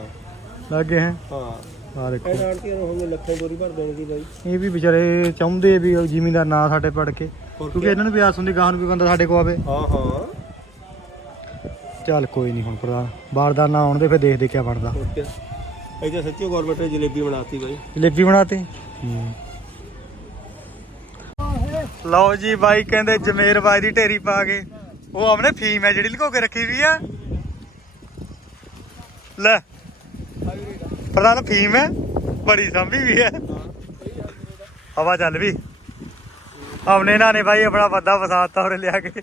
ਲੱਗੇ ਹੈ। ਹਾਂ। ਆ ਦੇਖੋ। ਇਹ ਆੜਤੀ ਨੂੰ ਹੁਣ ਲੱਖਾਂ ਬੋਰੀ ਭਰ ਦੇਣ ਦੀ ਬਾਈ। ਇਹ ਵੀ ਵਿਚਾਰੇ ਚਾਹੁੰਦੇ ਵੀ ਉਹ ਜ਼ਿਮੀਂਦਾਰ ਨਾ ਸਾਡੇ ਪੜ ਕੇ। ਕਿਉਂਕਿ ਇਹਨਾਂ ਨੂੰ ਵੀ ਆਸ ਹੁੰਦੀ ਗਾਹਾਂ ਨੂੰ ਵੀ ਬੰਦਾ ਸਾਡੇ ਕੋ ਆਵੇ। ਹਾਂ ਹਾਂ। ਚੱਲ ਕੋਈ ਨਹੀਂ ਹੁਣ ਪ੍ਰਧਾਨ। ਬਾਰਦਾਰ ਨਾ ਆਉਣ ਦੇ ਫਿਰ ਦੇਖਦੇ ਕਿਆ ਬਣਦਾ। ਇਹ ਤਾਂ ਸੱਚੀ ਗਵਰਨਮੈਂਟ ਨੇ ਜਲੇਬੀ ਬਣਾਤੀ ਬਾਈ। ਜਲੇਬੀ ਬਣਾਤੀ? ਲਓ ਜੀ ਬਾਈ ਕਹਿੰਦੇ ਜਮੇਰ ਬਾਈ ਦੀ ਢੇਰੀ ਪਾ ਕੇ। ਉਹ ਆਪਣੇ ਫੀਮ ਹੈ ਜਿਹੜੀ ਲੁਕੋ ਕੇ ਰੱਖੀ ਵੀ ਆ। ਲੈ। ਪ੍ਰਧਾਨ ਫੀਮ ਹੈ। ਬੜੀ ਸੰਭੀ ਵੀ ਹੈ। ਹਵਾ ਚੱਲ ਵੀ। ਆਪਣੇ ਇਹਨਾਂ ਨੇ ਬਾਈ ਆਪਣਾ ਵੱਡਾ ਵਸਾਤਾ ਉਰੇ ਲਿਆ ਕੇ।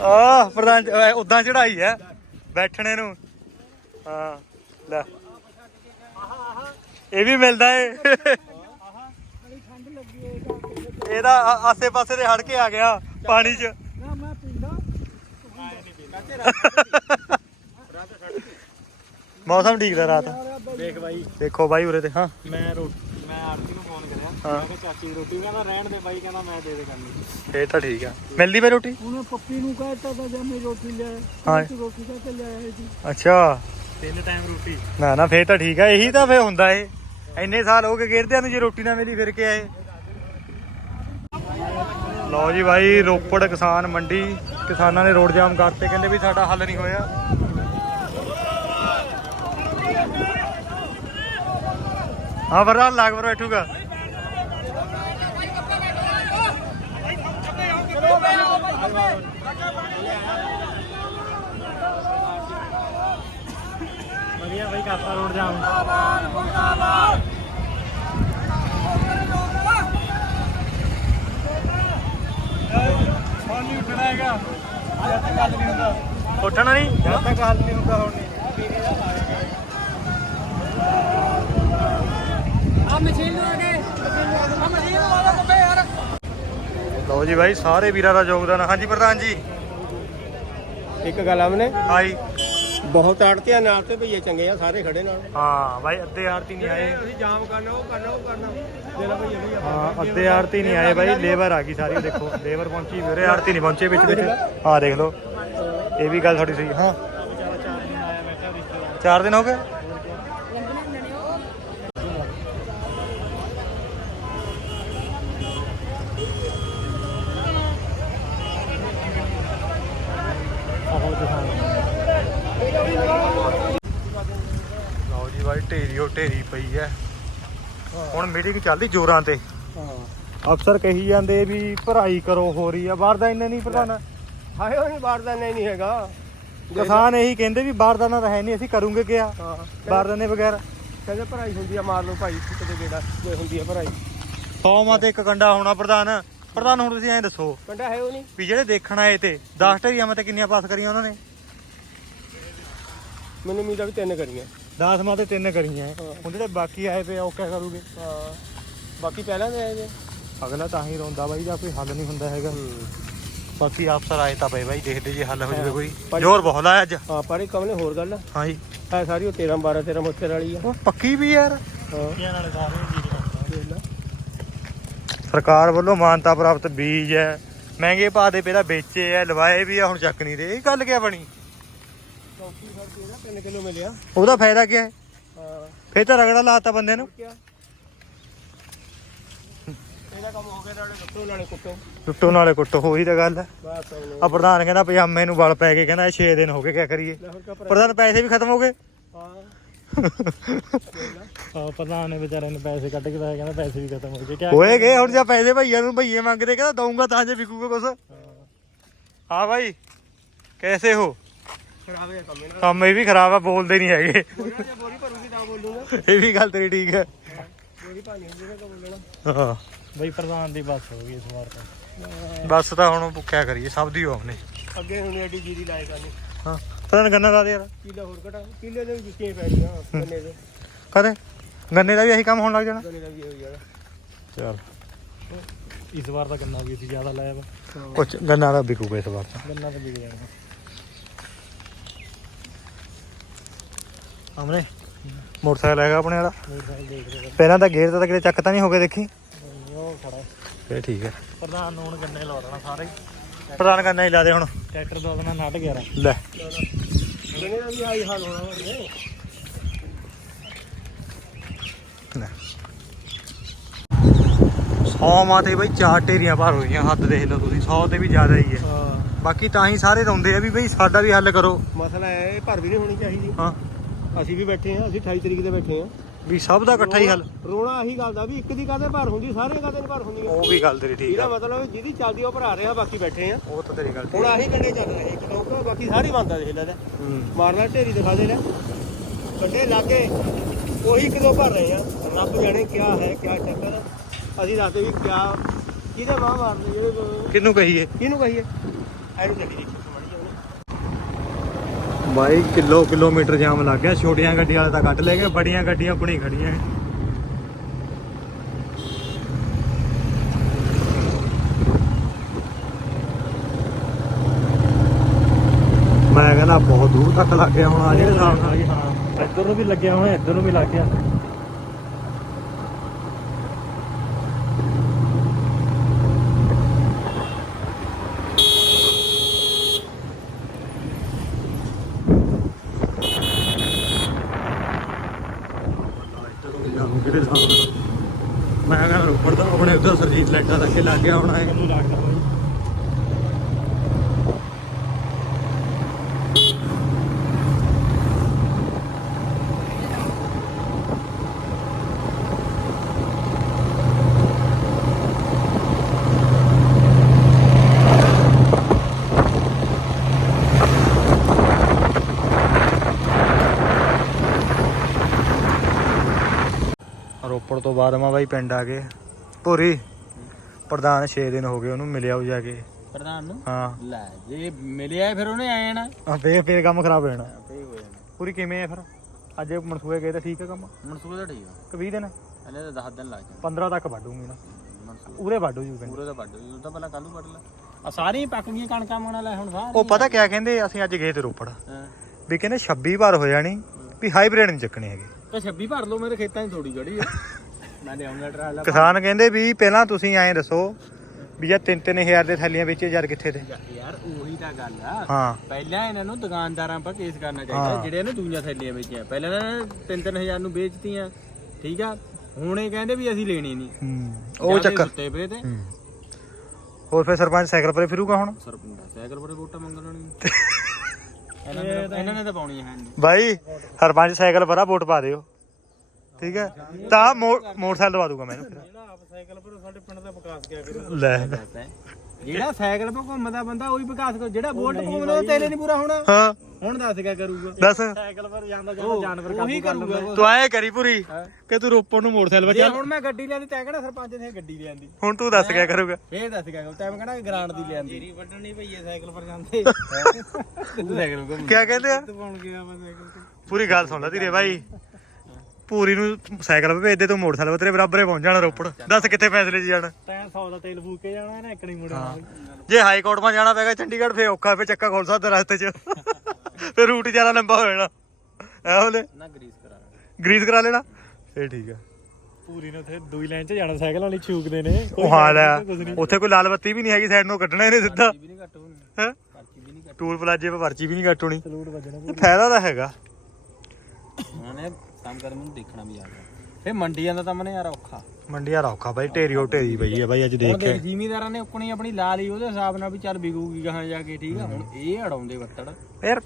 ਆ ਪ੍ਰਧਾਨ ਉਦਾਂ ਚੜਾਈ ਹੈ। ਬੈਠਣੇ ਨੂੰ। ਹਾਂ ਲੈ। ਇਹ ਵੀ ਮਿਲਦਾ ਏ। ਇਹਦਾ ਆਸੇ ਪਾਸੇ ਦੇ ਹੜ ਕੇ ਆ ਗਿਆ ਪਾਣੀ 'ਚ। ਮੌਸਮ ਠੀਕ ਦਾ ਰਾਤ। ਦੇਖ ਬਾਈ। ਦੇਖੋ ਬਾਈ ਉਰੇ ਤੇ ਹਾਂ। ਮੈਂ ਰੋ ਮੈਂ ਆਰਤੀ ਨੂੰ ਫੋਨ ਕਰਿਆ। ਹਾਂ। ਮੈਂ ਕਿਹਾ ਚਾਚੀ ਦੀ ਰੋਟੀ ਕਹਿੰਦਾ ਰਹਿਣ ਦੇ ਬਾਈ ਕਹਿੰਦਾ ਮੈਂ ਦੇ ਦੇ ਕਰਨੀ। ਇਹ ਤਾਂ ਠੀਕ ਆ। ਮਿਲਦੀ ਬਈ ਰੋਟੀ? ਉਹਨੇ ਪੱਪੀ ਨੂੰ ਕਹਿਤਾ ਤਾਂ ਜਦ ਮੈਂ ਰੋਟੀ ਲਿਆ ਹਾਂ। ਰੋਟੀ ਕਾ ਕੇ ਲਿਆਇਆ ਸੀ ਅੱਛਾ। ਤਿੰਨ ਟਾਈਮ ਰੋਟੀ। ਨਾ ਨਾ ਫੇਰ ਤਾਂ ਠੀਕ ਆ। ਇਹੀ ਤਾਂ ਫੇਰ ਹੁੰਦਾ ਏ। ਇੰਨੇ ਸਾਲ ਹੋ ਗਏ ਗੇਰਦਿਆਂ ਨੂੰ ਜੇ ਰੋਟੀ ਨਾ ਮਿਲੀ ਫਿਰ ਕੇ ਆਏ ਲਓ ਜੀ ਭਾਈ ਰੋਪੜ ਕਿਸਾਨ ਮੰਡੀ ਕਿਸਾਨਾਂ ਨੇ ਰੋਡ ਜਾਮ ਕਰਤੇ। ਕਹਿੰਦੇ ਵੀ ਸਾਡਾ ਹੱਲ ਨਹੀਂ ਹੋਇਆ। ਹਾਂ ਵਰਦਾਨ ਲਾਗ ਪਰ ਬੈਠੂਗਾ। ਵਧੀਆ ਬਾਈ ਕਾਪਾ ਰੋਡ ਜਾਮ। ਨਹੀਂ ਉੱਠਣਾ ਹੈਗਾ। ਜਦ ਤੱਕ ਹੱਲ ਨਹੀਂ ਹੁੰਦਾ। ਉੱਠਣਾ ਨਹੀਂ? ਜਦ ਤੱਕ ਹੱਲ ਨਹੀਂ ਹੁੰਦਾ ਹੁਣ ਮਸ਼ੀਨ ਨੂੰ ਆ ਗਏ ਆ ਮਸ਼ੀਨ ਨੂੰ ਆ ਬੱਬੇ ਯਾਰ ਲਓ ਜੀ ਭਾਈ ਸਾਰੇ ਵੀਰਾਂ ਦਾ ਯੋਗਦਾਨ। ਹਾਂਜੀ ਪ੍ਰਧਾਨ ਜੀ। ਇੱਕ ਗੱਲ ਆਮਨੇ ਹਾਈ ਬਹੁਤ ਆੜਤੀਆਂ ਨਾਲ ਤੇ ਭਈਏ ਚੰਗੇ ਆ ਸਾਰੇ ਖੜੇ ਨਾਲ। ਹਾਂ ਭਾਈ ਅੱਧੇ ਆਰਤੀ ਨਹੀਂ ਆਏ। ਅਸੀਂ ਜਾਮ ਕਰਨਾ ਉਹ ਕਰਨਾ ਉਹ ਕਰਨਾ। ਦੇ ਲੈ ਭਈਏ ਭਈਆ ਹਾਂ ਅੱਧੇ ਆਰਤੀ ਨਹੀਂ ਆਏ ਬਾਈ ਲੇਬਰ ਆ ਗਈ ਸਾਰੀ ਦੇਖੋ। ਲੇਬਰ ਪਹੁੰਚੀ ਵੀਰੇ ਆਰਤੀ ਨਹੀਂ ਪਹੁੰਚੇ ਵਿੱਚ ਵਿੱਚ। ਹਾਂ ਦੇਖ ਲਓ। ਇਹ ਵੀ ਗੱਲ ਤੁਹਾਡੀ ਸਹੀ ਹਾਂ। ਚਾਰ ਦਿਨ ਹੋ ਗਏ ਲਓ ਜੀ ਬਾਈ ਢੇਰੀ ਉਹ ਢੇਰੀ ਪਈ ਹੈ। ਹੁਣ ਮੀਟਿੰਗ ਚੱਲਦੀ ਜ਼ੋਰਾਂ ਤੇ। ਹਾਂ। ਅਫਸਰ ਕਹੀ ਜਾਂਦੇ ਵੀ ਭਰਾਈ ਕਰੋ ਹੋ ਰਹੀ ਆ। ਬਾਹਰ ਦਾ ਇੰਨੇ ਨਹੀਂ ਪ੍ਰਧਾਨ। ਹਾਏ ਨਹੀਂ ਬਾਰਦਾਨਾ ਨਹੀਂ ਹੈਗਾ। ਕਿਸਾਨ ਇਹੀ ਕਹਿੰਦੇ ਵੀ ਬਾਰਦਾਨਾ ਤਾਂ ਹੈ ਨਹੀਂ ਅਸੀਂ ਕਰੂਗੇ ਕਿਆ? ਹਾਂ। ਬਾਰਦਾਨੇ ਵਗੈਰਾ ਕਹਿੰਦੇ ਭਰਾਈ ਹੁੰਦੀ ਆ ਮਾਰ ਲਓ ਭਾਈ ਕਿਤੇ ਗੇੜਾ ਜੇ ਹੁੰਦੀ ਆ ਭਰਾਈ। 100 ਮਾ ਤੇ ਇੱਕ ਕੰਡਾ ਹੋਣਾ ਪ੍ਰਧਾਨ। ਪ੍ਰਧਾਨ ਹੁਣ ਤੁਸੀਂ ਐਂ ਦੱਸੋ। ਕੰਡਾ ਹੈ ਉਹ ਨਹੀਂ। ਵੀ ਜਿਹੜੇ ਦੇਖਣ ਆਏ ਤੇ 10 ਢੇਰੀਆਂ ਮਾ ਤੇ ਕਿੰਨੀਆਂ ਪਾਸ ਕਰੀਆਂ ਉਹਨਾਂ ਨੇ? ਮੈਨੂੰ ਉਮੀਦ ਆ ਵੀ ਤਿੰਨ ਕਰੀਆਂ। 10 ਮਾ ਤੇ ਤਿੰਨ ਕਰੀਆਂ ਹੈ। ਹੁਣ ਜਿਹੜੇ ਬਾਕੀ ਆਏ ਪਏ ਆ ਉਹ ਕਿਆ ਕਰੂਗੇ? ਹਾਂ। ਬਾਕੀ ਪਹਿਲਾਂ ਦੇ ਆਏ ਜੇ ਅਗਲਾ ਤਾਂ ਹੀ ਰੋਂਦਾ ਬਾਈ ਦਾ ਕੋਈ ਹੱਲ ਨਹੀਂ ਹੁੰਦਾ ਹੈਗਾ। ਬਾਕੀ ਅਫਸਰ ਆਏ ਤਾਂ ਪਏ ਬਾਈ ਦੇਖਦੇ ਜੇ ਹੱਲ ਹੋ ਜਾਵੇ ਕੋਈ। ਜ਼ੋਰ ਬਹੁਤ ਲਾਇਆ ਅੱਜ। ਹਾਂ ਪਰ ਇੱਕ ਕਮਲੇ ਹੋਰ ਗੱਲ ਆ। ਹਾਂ ਜੀ। ਹੈ ਸਾਰੀ ਉਹ 13 12 13 ਮੁੱਤਰ ਵਾਲੀ ਆ। ਉਹ ਪੱਕੀ ਵੀ ਯਾਰ। ਹਾਂ। ਕੀ ਨਾਲੇ ਸਾਰੇ ਜੀ ਦੇਖ ਲਾ। ਸਰਕਾਰ ਵੱਲੋਂ ਮਾਨਤਾ ਪ੍ਰਾਪਤ ਬੀਜ ਹੈ ਮਹਿੰਗੇ ਭਾਅ ਦੇ ਪਹਿਲਾਂ ਵੇਚੇ ਆ ਲਵਾਏ ਵੀ ਆ ਹੁਣ ਚੱਕ ਨਹੀਂ ਰਹੇ। ਇਹ ਗੱਲ ਕਿਆ ਬਣੀ? ਨਾ 3 ਕਿਲੋ ਮਿਲਿਆ? ਉਹਦਾ ਫਾਇਦਾ ਕੀ ਹੈ? ਹਾਂ। ਫੇਰ ਤਾਂ ਰਗੜਾ ਲਾਤਾ ਬੰਦੇ ਨੂੰ। ਕਿਆ ਇਹਦਾ ਕੰਮ ਹੋ ਗਿਆ ਨਾਲੇ ਕੁੱਟੋ ਨਾਲੇ ਕੁੱਟੋ ਟੁੱਟੋ ਨਾਲੇ ਕੁੱਟੋ ਹੋਈ ਤਾਂ ਗੱਲ ਹੈ। ਬਸ ਉਹਨੇ ਆ ਪ੍ਰਧਾਨ ਕਹਿੰਦਾ ਪਜਾਮੇ ਨੂੰ ਵਲ ਪੈ ਗਏ ਕਹਿੰਦਾ ਇਹ 6 ਦਿਨ ਹੋ ਗਏ ਕਿਆ ਕਰੀਏ? ਲੈ ਪ੍ਰਧਾਨ ਪੈਸੇ ਵੀ ਖਤਮ ਹੋ ਗਏ? ਹਾਂ। ਆ ਪ੍ਰਧਾਨ ਨੇ ਵਿਚਾਰੇ ਨੇ ਪੈਸੇ ਕੱਢ ਕੇ ਤਾਂ ਕਹਿੰਦਾ ਪੈਸੇ ਵੀ ਖਤਮ ਹੋ ਗਏ। ਕਿਆ ਹੋਏ ਗਏ ਹੁਣ ਜੇ ਪੈਸੇ ਭਈਆ ਨੂੰ ਭਈਏ ਮੰਗਦੇ ਕਹਿੰਦਾ ਦਊਂਗਾ ਤਾਂ ਜੇ ਵਿਕੂਗਾ ਕੁਛ। ਹਾਂ। ਭਾਈ ਕੈਸੇ ਹੋ? ਖਰਾਬ ਹੈ ਕੰਮ ਇਹਨਾਂ ਕੰਮ ਇਹ ਵੀ ਖਰਾਬ ਆ ਬੋਲਦੇ ਨਹੀਂ ਹੈਗੇ। ਦਾ ਜੇ ਬੋਰੀ ਭਰੂਗੀ ਤਾਂ ਬੋਲੂਗਾ। ਇਹ ਵੀ ਗੱਲ ਤੇਰੀ ਠੀਕ ਹੈ ਬੋਰੀ ਭਾਣੀ ਹੁੰਦੀ ਨੇ ਤਾਂ ਬੋਲਣਾ। ਹਾਂ। ਬਈ ਪ੍ਰਧਾਨ ਦੀ ਬੱਸ ਹੋ ਗਈ ਇਸ ਵਾਰ ਤਾਂ। ਬਸ ਤਾਂ ਹੁਣ ਭੁੱਖਿਆ ਕਰੀਏ ਸਭ ਦੀ ਹੋਣੇ ਅੱਗੇ ਹੁਣ ਐਡੀ ਜੀਰੀ ਲਾਏਗਾ ਨਹੀਂ ਹਾਂ। ਪ੍ਰਧਾਨ ਗੰਨਾ ਲਾ ਦੇ ਯਾਰ। ਕਿਲਾ ਹੋਰ ਘਟਾ। ਕਿਲੇ ਦੇ ਵੀ ਜੁੱਤੀਆਂ ਪੈ ਗਈਆਂ ਗੰਨੇ ਦੇ। ਕਦੇ ਗੰਨੇ ਦਾ ਵੀ ਇਹੀ ਕੰਮ ਹੋਣ ਲੱਗ ਜਾਣਾ। ਗੰਨੇ ਦਾ ਵੀ ਹੋ ਜਾਣਾ ਚਲ। ਇਸ ਵਾਰ ਤਾਂ ਗੰਨਾ ਵੀ ਅਸੀਂ ਜ਼ਿਆਦਾ ਲਾਇਆ ਵਾ। ਕੁਛ ਗੰਨਾ ਦਾ ਵਿਕੂਗਾ ਇਸ ਵਾਰ ਤਾਂ। ਗੰਨਾ ਤਾਂ ਵਿਕ ਜਾਣਾ। ਸਾਹਮਣੇ। ਮੋਟਰਸਾਈਕਲ ਹੈਗਾ ਆਪਣੇ ਵਾਲਾ। ਮੋਟਰਸਾਈਕਲ ਦੇਖ ਰਹੇ ਪਹਿਲਾਂ ਤਾਂ ਗੇਅਰ ਤਾਂ ਕਿਤੇ ਚੱਕ ਤਾਂ ਨਹੀਂ ਹੋ ਗਿਆ ਦੇਖੀ। ਉਹ ਖੜਾ ਫੇਰ ਠੀਕ ਹੈ। ਪ੍ਰਧਾਨ ਨੂੰ ਹੁਣ ਗੰਨੇ ਲਾ ਦੇਣਾ ਸਾਰੇ। ਪ੍ਰਧਾਨ ਗੰਨਾ ਹੀ ਲਾ ਦੇ ਹੁਣ। ਟਰੈਕਟਰ ਦਾ ਉਹਦਾ 911 ਲੈ ਦਾ ਵੀ ਹਾਈ ਹਾਲ ਹੋਣਾ ਵਾ ਸੌ ਮਾਂ ਤੇ ਬਈ ਚਾਰ ਢੇਰੀਆਂ ਭਰ ਹੋਈਆਂ ਹੱਦ ਦੇਖ ਲਓ ਤੁਸੀਂ 100 ਤੇ ਵੀ ਜ਼ਿਆਦਾ ਹੀ ਹੈ। ਬਾਕੀ ਤਾਂ ਹੀ ਸਾਰੇ ਰੋਂਦੇ ਆ ਵੀ ਬਈ ਸਾਡਾ ਵੀ ਹੱਲ ਕਰੋ। ਮਸਲਾ ਇਹ ਭਰ ਵੀ ਨਹੀਂ ਹੋਣੀ ਚਾਹੀਦੀ। ਹਾਂ। ਅਸੀਂ ਵੀ ਬੈਠੇ ਆ ਅਸੀਂ 28 ਤਰੀਕ ਦੇ ਬੈਠੇ ਆ ਵੀ ਸਭ ਦਾ ਇਕੱਠਾ ਹੀ ਹੱਲ। ਰੋਣਾ ਆਹੀ ਗੱਲ ਦਾ ਵੀ ਇੱਕ ਦੀ ਕਾਹਦੇ ਭਰ ਹੁੰਦੀ ਸਾਰੇ ਕਾਹਦੇ ਭਰ ਹੁੰਦੀ। ਆ ਉਹ ਵੀ ਗੱਲ ਤੇਰੀ ਠੀਕ ਇਹਦਾ ਆ ਮਤਲਬ ਜਿਹਦੀ ਚੱਲਦੀ ਉਹ ਭਰਾ ਰਿਹਾ ਬਾਕੀ ਬੈਠੇ ਆ। ਉਹ ਤਾਂ ਤੇਰੀ ਗੱਲ ਹੁਣ ਆਹੀ ਕੰਡੇ ਚੱਲ ਰਹੇ ਇੱਕ ਲੋਕ ਬਾਕੀ ਸਾਰੇ ਬੰਦਾ ਦੇਖ ਲੈ ਲੈ। ਹੂੰ। ਮਾਰਨਾ ਢੇਰੀ ਦਿਖਾ ਦੇ ਲੈ। ਕੰਡੇ ਲਾਗੇ ਉਹੀ ਕਿਦੋਂ ਭਰ ਰਹੇ ਆ। ਰੱਬ ਜਾਣੇ ਕਿਆ ਹੈ ਕਿਆ ਚੱਕਰ। ਅਸੀਂ ਦੱਸਦੇ ਵੀ ਕਿਆ ਕਿਹਦੇ ਮਾਂ ਮਾਰਦੇ ਜਿਹੜੇ ਕਿਹਨੂੰ ਕਹੀਏ? ਕਿਹਨੂੰ ਕਹੀਏ? ਐਨੂੰ ਚੱਲੀ। ਬਾਈ, ਕਿਲੋ ਕਿਲੋਮੀਟਰ ਜਾਮ ਲੱਗ ਗਿਆ। ਛੋਟੀਆਂ ਗੱਡੀਆਂ ਵਾਲੇ ਤਾਂ ਕੱਟ ਲੈ ਗਏ, ਬੜੀਆਂ ਗੱਡੀਆਂ ਆਪਣੀ ਖੜੀਆਂ। ਮੈਂ ਕਹਿੰਦਾ, ਬਹੁਤ ਦੂਰ ਤੱਕ ਲੱਗ ਗਿਆ ਹੁਣ ਆ ਜਿਹੜੇ ਹਿਸਾਬ ਨਾਲ ਹਾਂ, ਇੱਧਰ ਨੂੰ ਵੀ ਲੱਗਿਆ ਹੋਣਾ, ਇੱਧਰ ਨੂੰ ਵੀ ਲੱਗ ਗਿਆ ਕਿਹੜੇ ਹਿਸਾਬ ਨਾਲ ਮੈਂ ਕਹਿੰਦਾ ਰੋਪੜ ਦਾ ਆਪਣੇ ਉਧਰ ਸਰਜੀਤ ਲਾਈਟਾਂ ਤੱਕ ਹੀ ਲੱਗ ਗਿਆ ਹੋਣਾ ਹੈ ਮੈਨੂੰ ਲੱਗਦਾ ਬਾਈ ਰੋਪੜ ਤੋਂ ਬਾਅਦ ਮੈਂ ਬਾਈ ਪਿੰਡ ਆ ਗਏ ਭੋਰੀ। ਪ੍ਰਧਾਨ 6 ਦਿਨ ਹੋ ਗਏ ਉਹਨੂੰ ਮਿਲਿਆ ਉਹ ਜਾ ਕੇ। ਪ੍ਰਧਾਨ ਨੂੰ? ਹਾਂ। ਲੈ ਜੇ ਮਿਲਿਆ ਫਿਰ ਉਹਨੇ ਆਏ ਨਾ ਆ ਫੇਰ ਫੇਰ ਕੰਮ ਖਰਾਬ ਹੋ ਜਾਣਾ। ਆਪੇ ਹੋ ਜਾਣਾ। ਪੂਰੀ ਕਿਵੇਂ ਆ ਫਿਰ? ਅੱਜ ਮਨਸੂਏ ਗਏ ਤਾਂ ਠੀਕ ਹੈ ਕੰਮ? ਮਨਸੂਬੇ ਤਾਂ ਠੀਕ ਆ। ਕਿ 20 ਦਿਨ? ਇਹਨੇ ਤਾਂ 10 ਦਿਨ ਲੱਗ ਜਾਣੇ। 15 ਤੱਕ ਵੱਢੂਗੀ ਨਾ। ਉਰੇ ਵੱਢੂ ਜੂ ਪੂਰੇ ਦਾ ਵੱਢ ਉਹ ਤਾਂ ਪਹਿਲਾਂ ਕੱਲ ਨੂੰ ਵੱਢ ਲੈ। ਆ ਸਾਰੀਆਂ ਪੱਕ ਗਈਆਂ ਕਣਕਾਂ ਮਣਾ ਲੈ ਹੁਣ ਸਾਰ ਉਹ ਪਤਾ ਕਿਆ ਕਹਿੰਦੇ ਅਸੀਂ ਅੱਜ ਗਏ ਤੇ ਰੋਪੜ। ਵੀ ਕਹਿੰਦੇ 26 ਵਾਰ ਹੋ ਜਾਣੀ ਵੀ ਹਾਈਬ੍ਰਿਡ ਨਹੀਂ ਚੱਕਣੇ ਹੈਗੇ। ਤਾਂ 26 ਭਰ ਲਓ ਮੇਰੇ ਖੇਤਾਂ 'ਚ ਥੋੜੀ ਜੜੀ ਆ। ਮੈਂ ਲਿਆਉਂਗਾ ਟਰਾਲਾ ਕਿਸਾਨ ਕਹਿੰਦੇ ਵੀ ਪਹਿਲਾਂ ਤੁਸੀਂ ਐਂ ਦੱਸੋ ਵੀ ਜੇ 3-3000 ਦੇ ਥੈਲੀਆਂ ਵੇਚੇ ਯਾਰ ਕਿੱਥੇ ਤੇ? ਯਾਰ ਉਹੀ ਤਾਂ ਗੱਲ ਆ। ਹਾਂ। ਪਹਿਲਾਂ ਇਹਨਾਂ ਨੂੰ ਦੁਕਾਨਦਾਰਾਂ 'ਪਰ ਕੇਸ ਕਰਨਾ। ਚਾਹੀਦਾ ਜਿਹੜੇ ਨੇ ਦੂਜੀਆਂ ਥੈਲੀਆਂ ਵੇਚੀਆਂ। ਪਹਿਲਾਂ ਇਹਨਾਂ ਨੇ 3-3000 ਨੂੰ ਵੇਚਤੀਆਂ ਠੀਕ ਆ? ਹੁਣ ਇਹ ਕਹਿੰਦੇ ਵੀ ਅਸੀਂ ਲੈਣੀ ਨਹੀਂ। ਹੂੰ ਉਹ ਚੱਕਰ। ਪਏ ਤੇ। ਹੋਰ ਫਿਰ ਸਰਪੰਚ ਸਾਈਕਲ ਪਰੇ ਫਿਰੂਗਾ ਹੁਣ? ਸਰਪੰਚ ਸਾਈਕਲ ਪਰੇ ਵੋਟਾਂ ਮੰਗਣ ਵਾਲੀ ਇਹਨਾਂ ਨੇ ਤਾਂ- ਇਹਨਾਂ ਨੇ ਤਾਂ ਪਾਉਣੀਆਂ ਹੈ ਬਾਈ ਸਰਪੰਚ ਸਾਈਕਲ ਪਰਾ ਵੋਟ ਪਾ ਦਿਓ। ਠੀਕ ਹੈ? ਤਾਂ ਮੋਟਰਸਾਈਕਲ ਦਵਾ ਦੂਗਾ ਮੈਨੂੰ ਫਿਰ। ਜਿਹੜਾ ਆਪ ਸਾਈਕਲ ਪਰ ਸਾਡੇ ਪਿੰਡ ਦਾ ਵਿਕਾਸ ਕਿਆ ਕਰੂ ਲੈ। ਜਿਹੜਾ ਸਾਈਕਲ 'ਤੇ ਘੁੰਮਦਾ ਬੰਦਾ ਉਹੀ ਵਿਕਾਸ ਕਰ ਜਿਹੜਾ ਬੋਲਟ ਘੁੰਮਦਾ ਉਹ ਤੇਰੇ ਨਹੀਂ ਪੂਰਾ ਹੋਣਾ। ਹਾਂ। ਹੁਣ ਦੱਸ ਕਿਆ ਕਰੂਗਾ? ਦੱਸ। ਸਾਈਕਲ ਪਰ ਜਾਂਦਾ ਜਾਂਦਾ ਜਾਨਵਰ ਉਹੀ ਕਰੂਗਾ। ਤੂੰ ਐ ਕਰੀ ਪੂਰੀ ਕਿ ਤੂੰ ਰੋਪੜ ਨੂੰ ਮੋਟਰਸਾਈਕਲ ਜੇ ਵਜਾ ਹੁਣ ਮੈਂ ਗੱਡੀ ਲਿਆਂਦੀ ਤੈਂ ਕਿਹੜਾ ਸਰਪੰਚ ਨੇ ਗੱਡੀ ਲਿਆਂਦੀ? ਹੁਣ ਤੂੰ ਦੱਸ ਕਿਆ ਕਰੂਗਾ। ਫੇਰ ਦੱਸ ਕਿਆ ਕਰ ਤੈਂ ਕਿਹੜਾ ਗ੍ਰਾਂਟ ਦੀ ਲਿਆਂਦੀ? ਜੇਰੀ ਵੱਢਣੀ ਭਈਏ ਸਾਈਕਲ ਪਰ ਜਾਂਦੇ। ਤੂੰ ਸਾਈਕਲ ਘੁੰਮ ਕਿਆ ਕਹਿੰਦੇ ਆ? ਤੂੰ ਪਾਉਣ ਗਿਆ ਵਾ ਸਾਈਕਲ ਤੇ। ਪੂਰੀ ਗੱਲ ਸੁਣ ਲੈ ਧੀਰੇ ਬਾਈ। ਪੂਰੀ ਨੂੰ ਸਾਈਕਲ 'ਤੇ ਭੇਜ ਦੇ ਤੂੰ ਮੋਟਰਸਾਈਕਲ 'ਤੇ ਤੇਰੇ ਬਰਾਬਰੇ ਪਹੁੰਚ ਜਾਣਾ ਰੋਪੜ। ਦੱਸ ਕਿੱਥੇ ਫੈਸਲੇ 'ਚ ਜਾਣਾ? ਤੈਂ 100 ਦਾ ਤੇਲ ਫੂਕ ਕੇ ਜਾਣਾ ਨਾ ਇੱਕ ਨਹੀਂ ਮੁੜਨਾ। ਬਾਈ। ਜੇ ਹਾਈ ਕੋਰਟ ਮਾ ਜਾਣਾ ਪੈਗਾ ਚੰਡੀਗੜ੍ਹ ਫੇ ਔਖਾ ਫੇ ਚੱਕਾ ਖੋਲ ਸਕਦਾ ਰਸਤੇ 'ਚ। ਫੇ ਰੂਟ ਜ਼ਿਆਦਾ ਲੰਬਾ ਹੋ ਜਾਣਾ। ਐ ਹੋਲੇ ਨਾ ਗਰੀਸ ਕਰਾ ਗਰੀਸ ਕਰਾ ਲੈਣਾ? ਫੇ ਠੀਕ ਆ। ਪੂਰੀ ਨੇ ਉੱਥੇ ਦੂਈ ਲਾਈਨ 'ਚ ਜਾਣਾ ਸਾਈਕਲ ਵਾਲੀ ਛੂਕਦੇ ਨੇ। ਉਹ ਹਾਲ ਆ। ਉੱਥੇ ਕੋਈ ਲਾਲ ਬੱਤੀ ਵੀ ਨਹੀਂ ਹੈਗੀ ਸਾਈਡ ਨੂੰ ਕੱਢਣਾ ਇਹਨੇ ਸਿੱਧਾ। ਵੀ ਨਹੀਂ ਘੱਟ ਹੋਣੀ। ਹੈ? ਪਰਚੀ ਵੀ ਨਹੀਂ ਘੱਟ ਟੂਲ ਪਲਾਜੇ 'ਤੇ ਪਰਚੀ ਵੀ ਨਹੀਂ ਕੱਟਣੀ ਸਲੂਟ ਵੱਜਣਾ ਇਹ ਫਾਇਦਾ ਤਾਂ ਹੈਗਾ। ਉਹਨਾਂ ਨੇ ਕੰਮ ਕਰ ਮੈਨੂੰ ਦੇਖਣਾ ਵੀ ਆ ਗਿਆ ਫੇ ਮੰਡੀਆਂ ਦਾ ਤਾਂ ਮਨੇ ਯਾਰ ਔਖਾ। ਮੰਡੀਆਂ ਰੌਖਾ ਬਾਈ ਢੇਰੀਓ ਢੇਰੀ ਪਈ ਆ ਬਾਈ ਅੱਜ ਹੁਣ ਦੇਖ ਕੇ। ਦੇਖ ਜ਼ਿਮੀਦਾਰਾਂ ਨੇ ਉਕਣੀ ਆਪਣੀ ਲਾ ਲਈ ਉਹਦੇ ਹਿਸਾਬ ਨਾਲ ਵੀ ਚੱਲ ਵਿਕੂਗੀ ਗਾਹਾਂ ਜਾ ਕੇ ਠੀਕ ਆ। ਹੁਣ ਇਹ ਅੜਾਉਂਦੇ ਵੱਤੜ। ਯਾਰ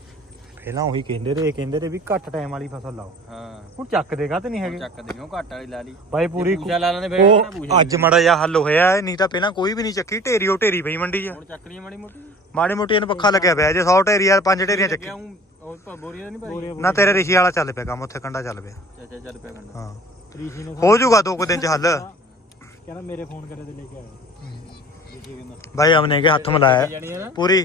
ਪਹਿਲਾਂ ਉਹੀ ਕਹਿੰਦੇ ਤੇ ਇਹ ਕਹਿੰਦੇ ਤੇ ਵੀ ਘੱਟ ਟਾਈਮ ਵਾਲੀ ਫਸਲ ਲਾਓ। ਹਾਂ। ਹੁਣ ਚੱਕ ਦੇਗਾ ਤੇ ਨਹੀਂ ਹੈਗੇ ਚੱਕ ਦੇ ਕਿਉਂ ਘੱਟ ਵਾਲੀ ਲਾ ਲਈ। ਬਾਈ ਪੂਰੀ ਪੂਜਾ ਲਾ ਲੈਂਦੇ ਫੇਰ ਉਹ ਅੱਜ ਮੜਾ ਜਿਹਾ ਹੱਲ ਹੋਇਆ ਹੈ, ਨਹੀਂ ਤਾਂ ਪਹਿਲਾਂ ਕੋਈ ਵੀ ਨਹੀਂ ਚੱਕੀ ਢੇਰੀਓ ਢੇਰੀ ਪਈ ਮੰਡੀ 'ਚ ਹੁਣ ਚੱਕਰੀ ਮਾੜੀ ਮੋਟੀ। ਮਾੜੀ ਮੋਟੀ ਇਹਨੂੰ ਪੱਖਾ ਲੱਗਿਆ ਪਿਆ ਜੇ 100 ਢੇਰੀ ਯਾਰ ਪੰਜ ਢੇਰੀਆਂ ਚੱਕੀ। ਉਹ ਤਾਂ ਬੋਰੀਆਂ ਨਹੀਂ ਭਰੀ ਨਾ ਤੇਰੇ ਰਿਸ਼ੀ ਵਾਲਾ ਚੱਲ ਪਿਆ ਕੰਮ ਉੱਥੇ ਕੰਡਾ ਚੱਲ ਪਿਆ। ਚਾਚਾ ਚੱਲ ਪਿਆ ਕੰਡਾ। ਹਾਂ। ਰੀਸ਼ੀ ਨੇ ਹੋ ਜਾਊਗਾ ਦੋ ਕੁ ਦਿਨ ਚ ਹੱਲ। ਕਹਿੰਦਾ ਮੇਰੇ ਫੋਨ ਕਰੇ ਤੇ ਲੈ ਕੇ ਆਇਆ ਬਾਈ ਹਮਨੇ ਕੇ ਹੱਥ ਮਿਲਾਇਆ। ਪੂਰੀ।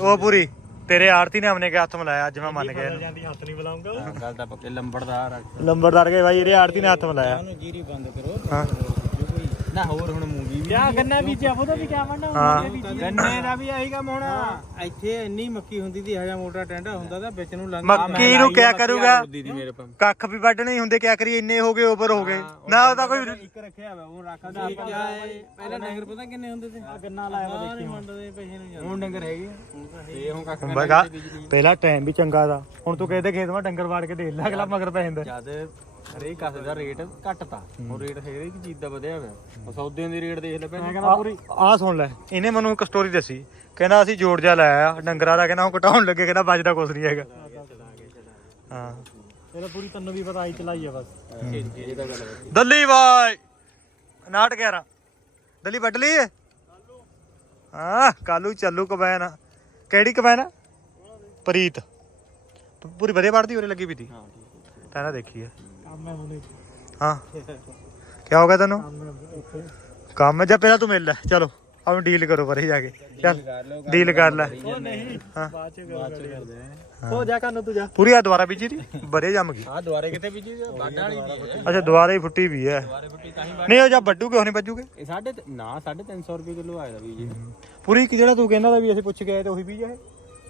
ਉਹ ਪੂਰੀ। ਤੇਰੇ ਆਰਤੀ ਨੇ ਹਮਨੇ ਕੇ ਹੱਥ ਮਿਲਾਇਆ ਅੱਜ ਮੈਂ ਮੰਨ ਗਿਆ। ਜਾਂਦੀ ਹੱਥ ਨਹੀਂ ਬੁਲਾਉਂਗਾ ਹਾਂ, ਗੱਲ ਤਾਂ ਪੱਕੇ ਲੰਬੜਦਾਰ ਆ। ਲੰਬਰਦਾਰ ਕੇ ਬਾਈ ਇਹਦੇ ਆਰਤੀ ਨੇ ਹੱਥ ਮਿਲਾਇਆ। ਜੀਰੀ ਬੰਦ ਕਰੋ। ਹਾਂ। ਨਾ ਹੋਰ ਹੁਣ ਮੂੰਗੀ ਵੀ ਕਿਆ ਗੰਨਾ ਬੀਜਿਆ ਉਹਦਾ ਵੀ ਕਿਆ ਬਣਨਾ ਹਾਂ। ਗੰਨੇ ਦਾ ਵੀ ਆਹੀ ਕੰਮ ਹੋਣਾ। ਇੱਥੇ ਇੰਨੀ ਮੱਕੀ ਹੁੰਦੀ ਸੀ ਹਜਾ ਮੋਟਾ ਟੈਂਡਾ ਹੁੰਦਾ ਤਾਂ ਵਿੱਚ ਨੂੰ ਲੰਘ ਮੱਕੀ ਨੂੰ ਕਿਆ ਕਰੂਗਾ? ਕੱਖ ਵੀ ਵੱਢਣੇ ਹੁੰਦੇ ਕਿਆ ਕਰੀਏ ਇੰਨੇ ਹੋ ਗਏ ਓਵਰ ਹੋ ਗਏ। ਨਾ ਉਹਦਾ ਕੋਈ ਇੱਕ ਰੱਖਿਆ ਵਾ ਉਹ ਰੱਖਦਾ ਆਪਾਂ ਪਹਿਲਾਂ ਡੰਗਰ ਪਤਾ ਕਿੰਨੇ ਹੁੰਦੇ ਸੀ? ਗੰਨਾ ਲਾਇਆ ਵਾ ਦੇਖੀ ਹੁਣ। ਮੰਡਦੇ ਪੈਸੇ ਨੂੰ ਹੁਣ ਡੰਗਰ ਹੈਗੇ ਤੇ ਹੁਣ ਕੱਖ ਬਗਾ ਪਹਿਲਾ ਟਾਈਮ ਵੀ ਚੰਗਾ ਦਾ। ਹੁਣ ਤੂੰ ਕਹਿੰਦੇ ਖੇਤ ਮਾ ਡੰਗਰ ਵਾੜ ਕੇ ਦੇਖ ਲੈ ਅਗਲਾ ਮਗਰ ਪੈ ਜਾਂਦਾ। ਜਦ ਹਰੇਕ ਕਾਸੇ ਦਾ ਰੇਟ ਘਟਤਾ ਹੁਣ ਰੇਟ ਹਰੇਕ ਚੀਜ਼ ਦਾ ਵਧਿਆ ਹੋਇਆ। ਸੌਦਿਆਂ ਦੀ ਰੇਟ ਦੇਖ ਲੈ ਪਹਿਲਾਂ ਆ ਸੁਣ ਲੈ ਇਹਨੇ ਮੈਨੂੰ ਇੱਕ ਸਟੋਰੀ ਦੱਸੀ। ਕਹਿੰਦਾ ਅਸੀਂ ਜੋੜ ਜਾ ਲਾਇਆ ਡੰਗਰਾਂ ਦਾ ਕਹਿੰਦਾ ਉਹ ਘਟਾਉਣ ਲੱਗੇ ਕਹਿੰਦਾ ਬਚਦਾ ਕੁਛ ਨਹੀਂ ਹੈਗਾ। ਹਾਂ। ਇਹਦਾ ਪੂਰੀ ਤੈਨੂੰ ਵੀ ਪਤਾ ਆਈ ਚਲਾਈ ਆ ਬਸ। ਇਹ ਤਾਂ ਗੱਲ ਹੈ ਦੱਲੀ ਬਾਈ 59 11 ਦੱਲੀ ਵੱਢ ਲਈ ਹਾਂ ਕਾਲੂ ਚੱਲੂ ਕਬੈਨ। ਕਿਹੜੀ ਕਬੈਨ? ਪ੍ਰੀਤ। ਪੂਰੀ ਵਧੀਆ ਵੜਦੀ ਉਰੇ ਲੱਗੀ ਵੀ ਤੀ ਹਾਂ ਤਾਂ ਨਾ ਦੇਖੀ ਹੈ ਹੈ ਹੁਣੇ। ਹਾਂ। ਕੀ ਹੋ ਗਿਆ ਤੈਨੂੰ? ਕੰਮ ਹੈ ਜਾਂ ਪਹਿਲਾਂ ਤੂੰ ਮਿਲ ਲੈ। ਚਲੋ ਆਪ ਡੀਲ ਕਰੋ ਪਰੇ ਜਾ ਕੇ। ਚੱਲ ਡੀਲ ਕਰ ਲੈ। ਉਹ ਨਹੀਂ ਹਾਂ। ਬਾਅਦ ਚ ਕਰਦੇ ਉਹ ਜਾ ਕਰਨ ਤੂੰ ਜਾ। ਪੂਰੀ ਆ ਦੁਬਾਰਾ ਬੀਜੀ ਦੀ ਬਰੇ ਜੰਮ ਗਈ। ਆ ਦੁਆਰੇ ਕਿਤੇ ਬੀਜੀ ਬਾਡਾ ਵਾਲੀ ਦੀ ਅੱਛਾ ਦੁਬਾਰਾ ਹੀ ਫੁੱਟੀ ਵੀ ਹੈ। ਦੁਆਰੇ ਬੁੱਟੀ ਤਾਂ ਹੀ ਨਹੀਂ ਉਹ ਜਾਂ ਵੱਡੂਗੇ ਉਹ ਨਹੀਂ ਵੱਜੂਗੇ? ਇਹ ਸਾਢੇ ਤੇ- ਨਾ 350 ਰੁਪਏ ਕਿਲੋ ਆਇਆ ਦਾ ਬੀਜ ਪੂਰੀ ਇੱਕ ਜਿਹੜਾ ਤੂੰ ਕਹਿੰਦਾ ਦਾ ਵੀ ਅਸੀਂ ਪੁੱਛ ਕੇ ਆਏ ਤੇ ਉਹੀ ਬੀਜ ਹੈ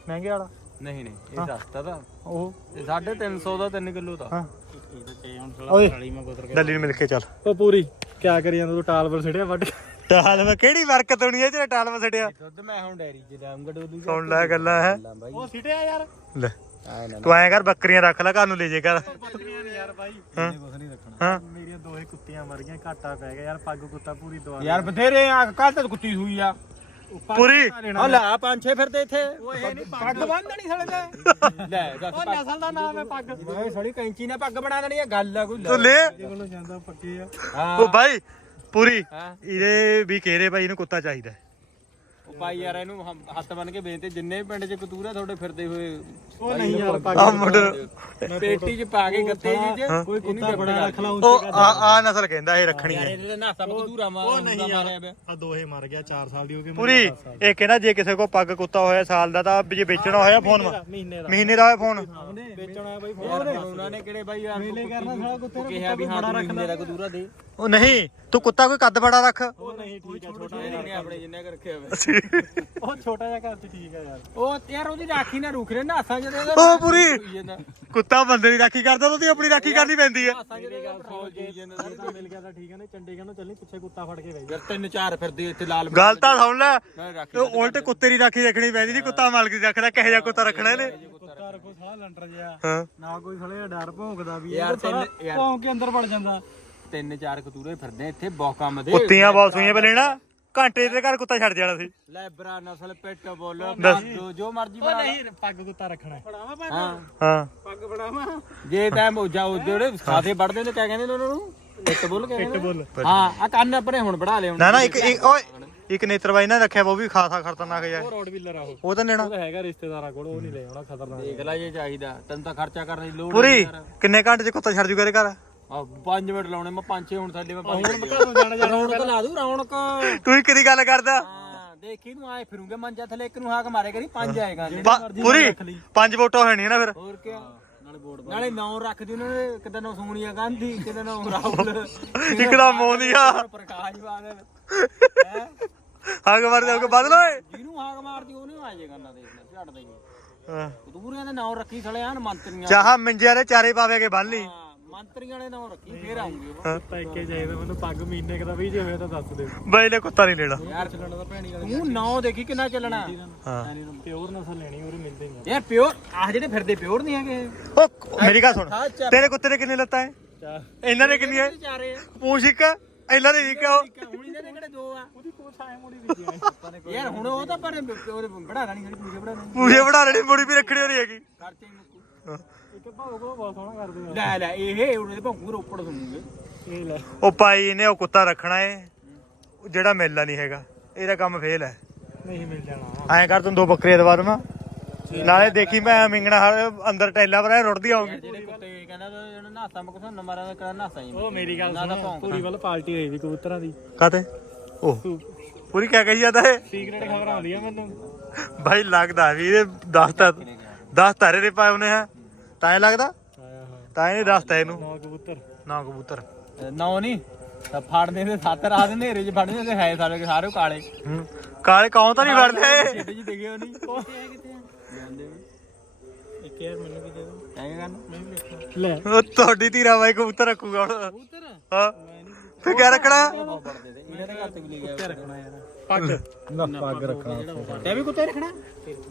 ਮਹਿੰਗੇ ਵਾਲਾ? ਨਹੀਂ ਨਹੀਂ ਇਹ ਸਸਤਾ ਤਾਂ। ਉਹ? ਇਹ 350 ਦਾ 3 ਕਿਲੋ ਦਾ ਹਾਂ। ਇਹ ਤਾਂ ਚੇ ਹੁਣ ਓਏ। ਸਾਲੀ ਮੈਂ ਕੁਤਰ ਕੇ ਦੱਲੀ ਨੂੰ ਮਿਲ ਕੇ ਚੱਲ। ਉਹ ਪੂਰੀ ਕਿਆ ਕਰੀ ਜਾਂਦਾ ਤੂੰ ਟਾਲ ਕੇ। ਟਾਲ ਮੈਂ ਕਿਹੜੀ ਵਰਕਤ ਹੋਣੀ ਹੈ ਜਿਹੜਾ ਟਾਲ ਮੈਂ ਛੱਡਿਆ ਦੁੱਧ ਮੈਂ ਹੁਣ ਡੈਰੀ ਚ ਲਾਉਂਗਾ ਡੋਲੂ ਸੁਣ ਲੈ ਗੱਲਾਂ ਹੈ। ਬਾਈ। ਉਹ ਸਿਟਿਆ ਯਾਰ। ਲੈ ਆ ਨਾ ਤੂੰ ਐਂ ਕਰ ਬੱਕਰੀਆਂ ਰੱਖ ਲੈ ਘਰ ਨੂੰ ਲੈ ਜੇ ਕਰ ਬੱਕਰੀਆਂ ਨਹੀਂ ਯਾਰ ਬਾਈ। ਹਾਂ। ਕੁਝ ਨਹੀਂ ਰੱਖਣਾ। ਹਾਂ। ਮੇਰੀਆਂ ਦੋਹੇ ਕੁੱਤੀਆਂ ਮਰ ਗਈਆਂ ਘਾਟਾ ਪੈ ਗਿਆ ਯਾਰ ਪੱਗ ਕੁੱਤਾ ਪੂਰੀ ਦਵਾ ਯਾਰ ਬਥੇਰੇ ਆ ਕੱਲ ਤੇ ਕੁੱਤੀ ਸੂਈ ਆ। ਪੂਰੀ? ਆ ਲੈ ਆ ਪੰਜ ਛੇ ਫਿਰਦੇ ਇੱਥੇ। ਪੱਗ ਬੰਨ ਦੇਣੀ ਸੜੇ ਤੇ। ਲੈ ਦੱਸ ਉਹ ਨਸਲ ਦਾ ਨਾਮ ਹੈ ਪੱਗ। ਓਏ ਸੜੀ ਕੈਂਚੀ ਨੇ ਪੱਗ ਬਣਾ ਦੇਣੀ ਆ ਗੱਲ ਆ ਕੋਈ ਤੂੰ ਲੈ। ਇਹ ਕੋਲੋਂ ਜਾਂਦਾ ਪੱਕੇ ਆ। ਹਾਂ। ਉਹ ਬਾਈ ਪੂਰੀ। ਹਾਂ। ਇਹਦੇ ਵੀ ਕਹਿਰੇ ਭਾਈ ਇਹਨੂੰ ਕੁੱਤਾ ਚਾਹੀਦਾ ਹੈ। ਉਹ ਭਾਈ ਯਾਰ ਇਹਨੂੰ ਹਮ- ਹੱਥ ਬੰਨ ਕੇ ਬੇਨਤੀ ਜਿੰਨੇ ਵੀ ਪਿੰਡ 'ਚ ਕਤੂਰਾ ਤੁਹਾਡੇ ਫਿਰਦੇ ਹੋਏ ਉਹ ਨਹੀਂ ਯਾਰ ਪੱਗ ਆ ਮੁੰਡ ਪੇਟੀ 'ਚ ਪਾ ਕੇ ਗੱਤੇ ਜੀ 'ਚ ਕੋਈ ਕੁੱਤਾ ਬੜਾ ਰੱਖ ਲਾ ਉਹ ਆ ਆ ਨਸਲ ਕਹਿੰਦਾ ਇਹ ਰੱਖਣੀ ਯਾਰ ਹੈ। ਇਹਦੇ ਨਾਸਾ ਕਤੂਰਾ ਮਾਰਿਆ ਮਾਰਿਆ ਪਿਆ। ਆ ਦੋਹੇ ਮਰ ਗਿਆ 4 ਸਾਲ ਦੀ ਹੋ ਗਈ ਪੂਰੀ। ਇਹ ਕਹਿੰਦਾ ਜੇ ਕਿਸੇ ਕੋ ਪੱਗ ਕੁੱਤਾ ਹੋਇਆ ਸਾਲ ਦਾ ਤਾਂ ਜੇ ਵੇਚਣਾ ਹੋਇਆ ਫੋਨ ਮਹੀਨੇ ਦਾ। ਮਹੀਨੇ ਦਾ ਹੋਇਆ ਫੋਨ ਵੇਚਣਾ ਬਾਈ ਯਾਰ ਉਹਨਾਂ ਨੇ ਕਿਹੜੇ ਬਾਈ ਯਾਰ ਮੇਲੇ ਕਰਨਾ ਸਾਲਾ ਕੁੱਤੇ ਨੂੰ ਕਿਹਾ ਵੀ ਹਾਂ ਤੂੰ ਮੇਰਾ ਕਤੂਰਾ ਦੇ। ਉਹ ਨਹੀਂ ਤੂੰ ਕੁੱਤਾ ਕੋਈ ਕੱਦ ਬੜਾ ਰੱਖ। ਉਹ ਨਹੀਂ ਠੀਕ ਹੈ ਛੋਟਾ ਇਹਨੇ ਆਪਣੇ ਜਿੰਨੇ ਕਰ ਰੱਖਿਆ ਹੋਇਆ ਉਹ ਛੋਟਾ ਜਿਹਾ ਘਰ ਚ ਠੀਕ ਹੈ ਯਾਰ। ਉਹ ਯਾਰ ਉਹਦੀ ਰਾਖੀ ਨਾ ਰੁਕ ਰਹੇ ਨਾਸਾਂ ਜਿਹਦੇ ਉਹ ਪੂਰੀ ਕੁੱਤਾ ਬੰਦੇ ਦੀ ਰਾਖੀ ਕਰਦਾ ਤਾਂ ਉਹਦੀ ਆਪਣੀ ਰਾਖੀ ਕਰਨੀ ਪੈਂਦੀ ਹੈ ਨਾਸਾਂ ਜਿਹਦੇ ਪੈਟਰੋਲ ਜੀ ਜਾਂਦਾ। ਤਾਂ ਮਿਲ ਗਿਆ ਤਾਂ ਠੀਕ ਹੈ ਨਾ ਚੰਡੀਗੜ੍ਹ ਨੂੰ ਚੱਲੀ ਪਿੱਛੇ ਕੁੱਤਾ ਫੜ ਕੇ ਗਈ ਯਾਰ ਤਿੰਨ ਚਾਰ ਫਿਰਦੇ ਇੱਥੇ ਲਾਲ ਗੱਲ ਤਾਂ ਸੁਣ ਲੈ ਉਲਟ ਕੁੱਤੇ ਦੀ ਰਾਖੀ ਰੱਖਣੀ ਪੈਂਦੀ ਨਹੀਂ ਕੁੱਤਾ ਮਾਲਕ ਦੀ ਰੱਖਦਾ ਕਿਹੋ ਜਿਹਾ ਕੁੱਤਾ ਰੱਖਣਾ ਇਹਨੇ? ਕੁੱਤਾ ਰੱਖੋ ਸਾਲਾ ਲੰਟਰ ਜਿਹਾ। ਹਾਂ। ਨਾ ਕੋਈ ਸਾਲੇ ਡਰ ਭੌਂਕਦਾ ਵੀ ਯਾਰ ਭੌਂਕ ਕੇ ਅੰਦਰ ਵੜ ਜਾਂਦਾ। ਤਿੰਨ ਚਾਰ ਕਤੂਰੇ ਫਿਰਦੇ ਇੱਥੇ ਬਹੁਤ ਕੰਮ ਦੇ। ਕੁੱਤੀਆਂ ਬਹੁਤ ਸੂਈਆਂ ਪਹਿਲੇ ਨਾ ਘੰਟੇ ਦੇ ਘਰ ਕੁੱਤਾ ਛੱਡ ਜਾਣਾ ਸੀ। ਲੈਬਰਾ ਨਸਲ ਪਿੱਟ ਬੋਲ। ਜੋ ਮਰਜ਼ੀ ਬਣਾ। ਨਹੀਂ ਪੱਗ ਕੁੱਤਾ ਰੱਖਣਾ ਫੜਾਵਾ ਹਾਂ ਹਾਂ। ਪੱਗ ਫੜਾਵਾ? ਜੇ ਟਾਈਮ ਹੋ ਜਾ ਉਹ ਜਿਹੜੇ ਖਾਦੇ ਵੜਦੇ ਨੇ ਕਿਆ ਕਹਿੰਦੇ ਨੇ ਉਹਨਾਂ ਨੂੰ? ਪਿੱਟ ਬੋਲ ਕੇ ਪਿੱਟ ਬੁੱਲ। ਹਾਂ ਆ ਕੰਨ ਆਪਣੇ ਹੁਣ ਵੜਾ ਲਿਆ ਨਾ ਨਾ ਇੱਕ ਇੱਕ- ਓਏ ਇੱਕ ਨੇਤਰ ਬਾਈ ਨੇ ਰੱਖਿਆ ਉਹ ਵੀ ਖਾਸਾ ਖਤਰਨਾਕ ਜਿਹਾ। ਉਹ ਰੋਡ ਵੀਲਰ ਆ ਉਹ। ਉਹ ਤਾਂ ਲੈਣਾ। ਉਹ ਤਾਂ ਹੈਗਾ ਰਿਸ਼ਤੇਦਾਰਾਂ ਕੋਲ ਉਹ ਨਹੀਂ ਲੈ ਆਉਣਾ ਖਤਰਨਾਕ। ਦੇਖ ਲੈ ਜੇ ਚਾਹੀਦਾ ਤੈਨੂੰ ਤਾਂ ਖਰਚਾ ਕਰਨ ਦੀ ਲੋੜ ਪੂਰੀ ਕਿੰਨੇ ਘੰਟੇ ਚ ਕੁੱਤਾ ਛੱਡ ਜੂਗਾ ਇਹਦੇ ਘਰ? ਆ 5 ਮਿੰਟ ਲਾਉਣੇ ਮੈਂ 5 6 ਹੁਣ ਥੱਲੇ ਮੈਂ ਹੁਣ ਘਰੋਂ ਜਾਣਾ ਜਾਣਾ। ਰੌਣਕ ਲਾ ਦੂ ਰੌਣਕ। ਤੂੰ ਹੀ ਕਿਹਦੀ ਗੱਲ ਕਰਦਾ? ਹਾਂ ਦੇਖੀ ਨੂੰ ਆਏ ਫਿਰੂਗੇ ਮੰਜਾ ਥੱਲੇ ਇੱਕ ਨੂੰ ਹਾਕ ਮਾਰੇ ਕਰੀ ਪੰਜ ਆਏਗਾ ਪਾ- ਪੂਰੀ? ਪੰਜ ਵੋਟਾਂ ਹੋਣੀਆਂ ਨਾ ਫਿਰ। ਹੋਰ ਕੀ ਨਾਲੇ ਬੋਰਡ ਨਾਲੇ ਨਾਂ ਰੱਖ ਦੀ ਉਹਨਾਂ ਨੇ ਕਿਤੇ ਨਾਂ ਸੋਨੀਆ ਗਾਂਧੀ ਕਿਤੇ ਨਾਂ ਰਾਹੁਲ। ਇਕੜਾ ਮੋਨੀਆ। ਪ੍ਰਕਾਸ਼ ਬਾਦਲ। ਹੈ? ਹੱਗ ਮਾਰ ਦੇ ਬਦਲ ਓਏ। ਜਿਹਨੂੰ ਹਾਕ ਮਾਰਦੀ ਉਹਨੇ ਆ ਜਾਏਗਾ ਨਾ ਦੇਖਣਾ ਛੱਡ ਦੇ ਹਾਂ। ਕਤੂਰੀਆਂ ਦੇ ਨਾਂ ਰੱਖੀ ਸਲੇ ਆਨ ਮੰਤਰੀਆਂ ਚਾਹ ਮੰਜਿਆਂ ਦੇ ਚਾਰੇ ਪਾਵੇ ਕੇ ਬੰਨ ਲਈ। ਮੰਤਰੀਆਂ ਦੇ ਨਾਂ ਰੱਖੀ ਫੇਰ ਆਉਂਗੇ ਇੱਕੇ ਚਾਹੀਦਾ ਮੈਨੂੰ ਪੱਗ ਮਹੀਨੇ ਕਦਾ ਵੀ ਜੇ ਹੋਇਆ ਤਾਂ ਦੱਸ ਦੇ ਬਾਈ ਨੇ ਕੁੱਤਾ ਨਹੀਂ ਲੈਣਾ। ਯਾਰ ਚੱਲਣਾ ਤਾਂ ਭੈਣੀ ਤੂੰ ਨਾਂ ਦੇਖੀ ਕਿੰਨਾ ਚੱਲਣਾ। ਹਾਂ। ਪਿਓਰ ਨਸਲ ਲੈਣੀ ਉਹਰੇ ਮਿਲਦੇ ਨਹੀਂ। ਯਾਰ ਪਿਓਰ ਆਹ ਜਿਹੜੇ ਫਿਰਦੇ ਪਿਓਰ ਨਹੀਂ ਹੈਗੇ। ਉਹ ਮੇਰੀ ਗੱਲ ਸੁਣ। ਤੇਰੇ ਕੁੱਤੇ ਦੇ ਕਿੰਨੇ ਲੱਤਾਂ ਹੈ? ਇਹਨਾਂ ਦੇ ਕਿੰਨੀਆਂ? ਚਾਰੇ ਪੂਛ ਇੱਕ ਇਹਨਾਂ ਦੇ ਇੱਕ। ਹੁਣ ਇਹਦੇ ਕਿਹੜੇ ਦੋ ਆ? ਉਹਦੀ ਕੋਚ ਆਏ ਮੋੜੀ ਵੀ ਯਾਰ ਹੁਣ ਉਹ ਤਾਂ ਪਰ ਉਹਦੇ ਬੜਾ ਗਾਣੀ ਖੜੀ ਪੂਜੇ ਬੜਾ ਪੂਛੇ ਬਣਾ ਲੈਣੀ ਮੁੜੀ ਵੀ ਰੱਖਣੀ ਹੋਣੀ ਹੈਗੀ। ਖਰਚੇ ਮੁੱਕੂ। ਇੱਕ ਭਾਉ ਕੋ ਬਹੁਤ ਸੋਹਣਾ ਕਰਦੇ ਆ। ਲੈ ਲੈ ਇਹ ਉਹਦੇ ਭੰਗੂ ਰੋਪੜ ਸੁਣੂਗੇ। ਇਹ ਲੈ। ਉਹ ਪਾਈ ਇਹਨੇ ਉਹ ਕੁੱਤਾ ਰੱਖਣਾ ਏ ਉਹ ਜਿਹੜਾ ਮੇਲਾ ਨਹੀਂ ਹੈਗਾ। ਇਹਦਾ ਕੰਮ ਫੇਲ ਹੈ। ਨਹੀਂ ਮਿਲ ਜਾਣਾ। ਐਂ ਕਰ ਤੂੰ ਦੋ ਬੱਕਰੀਆਂ ਦਵਾ ਦਵਾਂ। ਨਾਲੇ ਦੇਖੀ ਮੈਂ ਮਿੰਗਣਾ ਹਰ ਅੰਦਰ ਟੈਲਾ ਪਰ ਰੁੜਦੀ ਆਉਂਗੀ ਜਿਹੜੇ ਕੁੱਤੇ ਕਹਿੰਦਾ ਤਾਂ ਜਿਹੜਾ ਨਾਸਾ ਮਕਸਾ ਨੰਬਰਾਂ ਦਾ ਕਿਹੜਾ ਨਾਸਾ ਹੀ ਉਹ ਮੇਰੀ ਗੱਲ ਨਾ ਤਾਂ ਸੁਣ ਭੌਂਕਦਾ। ਪੂਰੀ ਵੱਲ ਪਾਰਟੀ ਹੋਈ ਵੀ ਕਬੂਤਰਾਂ ਦੀ। ਕਾਤੇ ਉਹ ਪੂਰੀ ਕਿਆ ਕਹੀ ਜਾਂਦਾ ਏ। ਸੀਕ੍ਰੇਟ ਖਬਰ ਆਉਂਦੀ ਆ ਮੈਨੂੰ। ਭਾਈ ਲੱਗਦਾ ਵੀ ਇਹਦੇ 10 ਤਾਂ 10 ਤਾਰੇ ਦੇ ਪਾਏ ਉਹਨੇ ਹੈ ਤਾਂ ਇਹ ਲੱਗਦਾ? ਆਇਆ ਹਾਂ ਤਾਂ ਇਹਨੇ ਦੱਸਤਾ ਇਹਨੂੰ। ਨੌ ਕਬੂਤਰ। ਨਾ ਕਬੂਤਰ। ਨੌ ਨਹੀਂ ਤਾਂ ਫੜਦੇ ਤੇ ਸੱਤ ਰਾਤ ਹਨੇਰੇ 'ਚ ਫੜਦੇ ਤੇ ਹੈ ਸਾਰੇ ਸਾਰੇ ਕਾਲੇ। ਹੂੰ। ਕਾਲੇ ਕੌਂ ਤਾਂ ਨਹੀਂ ਵੜਦੇ ਛਿੱਟ ਜੀ ਦਿਖੇ ਨਹੀਂ। ਕਿੱਥੇ ਕਿੱਥੇ ਆ? ਜਾਂਦੇ ਇੱਕ ਯਾਰ ਮੈਨੂੰ ਵੀ ਦੇ ਦੋ ਐਂ ਕਰਨ ਮੈਂ ਵੀ ਦੇਖਾਂ ਲੈ। ਉਹ ਤੁਹਾਡੀ ਧੀਰਾ ਬਾਈ ਕਬੂਤਰ ਰੱਖੂਗਾ ਹੁਣ। ਉਤਰ ਹਾਂ। ਫੇ ਕਿਆ ਰੱਖਣਾ? ਵੜਦੇ ਤੇ। ਇਹਨਾਂ ਦੇ ਘਰ ਤੇ ਵੀ ਲੈ ਗਿਆ। ਰੱਖਣਾ ਯਾਰ। ਪੱਗ। ਨਾ ਪੱਗ ਰੱਖਣਾ ਤੇ ਵੀ ਕੁੱਤੇ ਰੱਖਣਾ?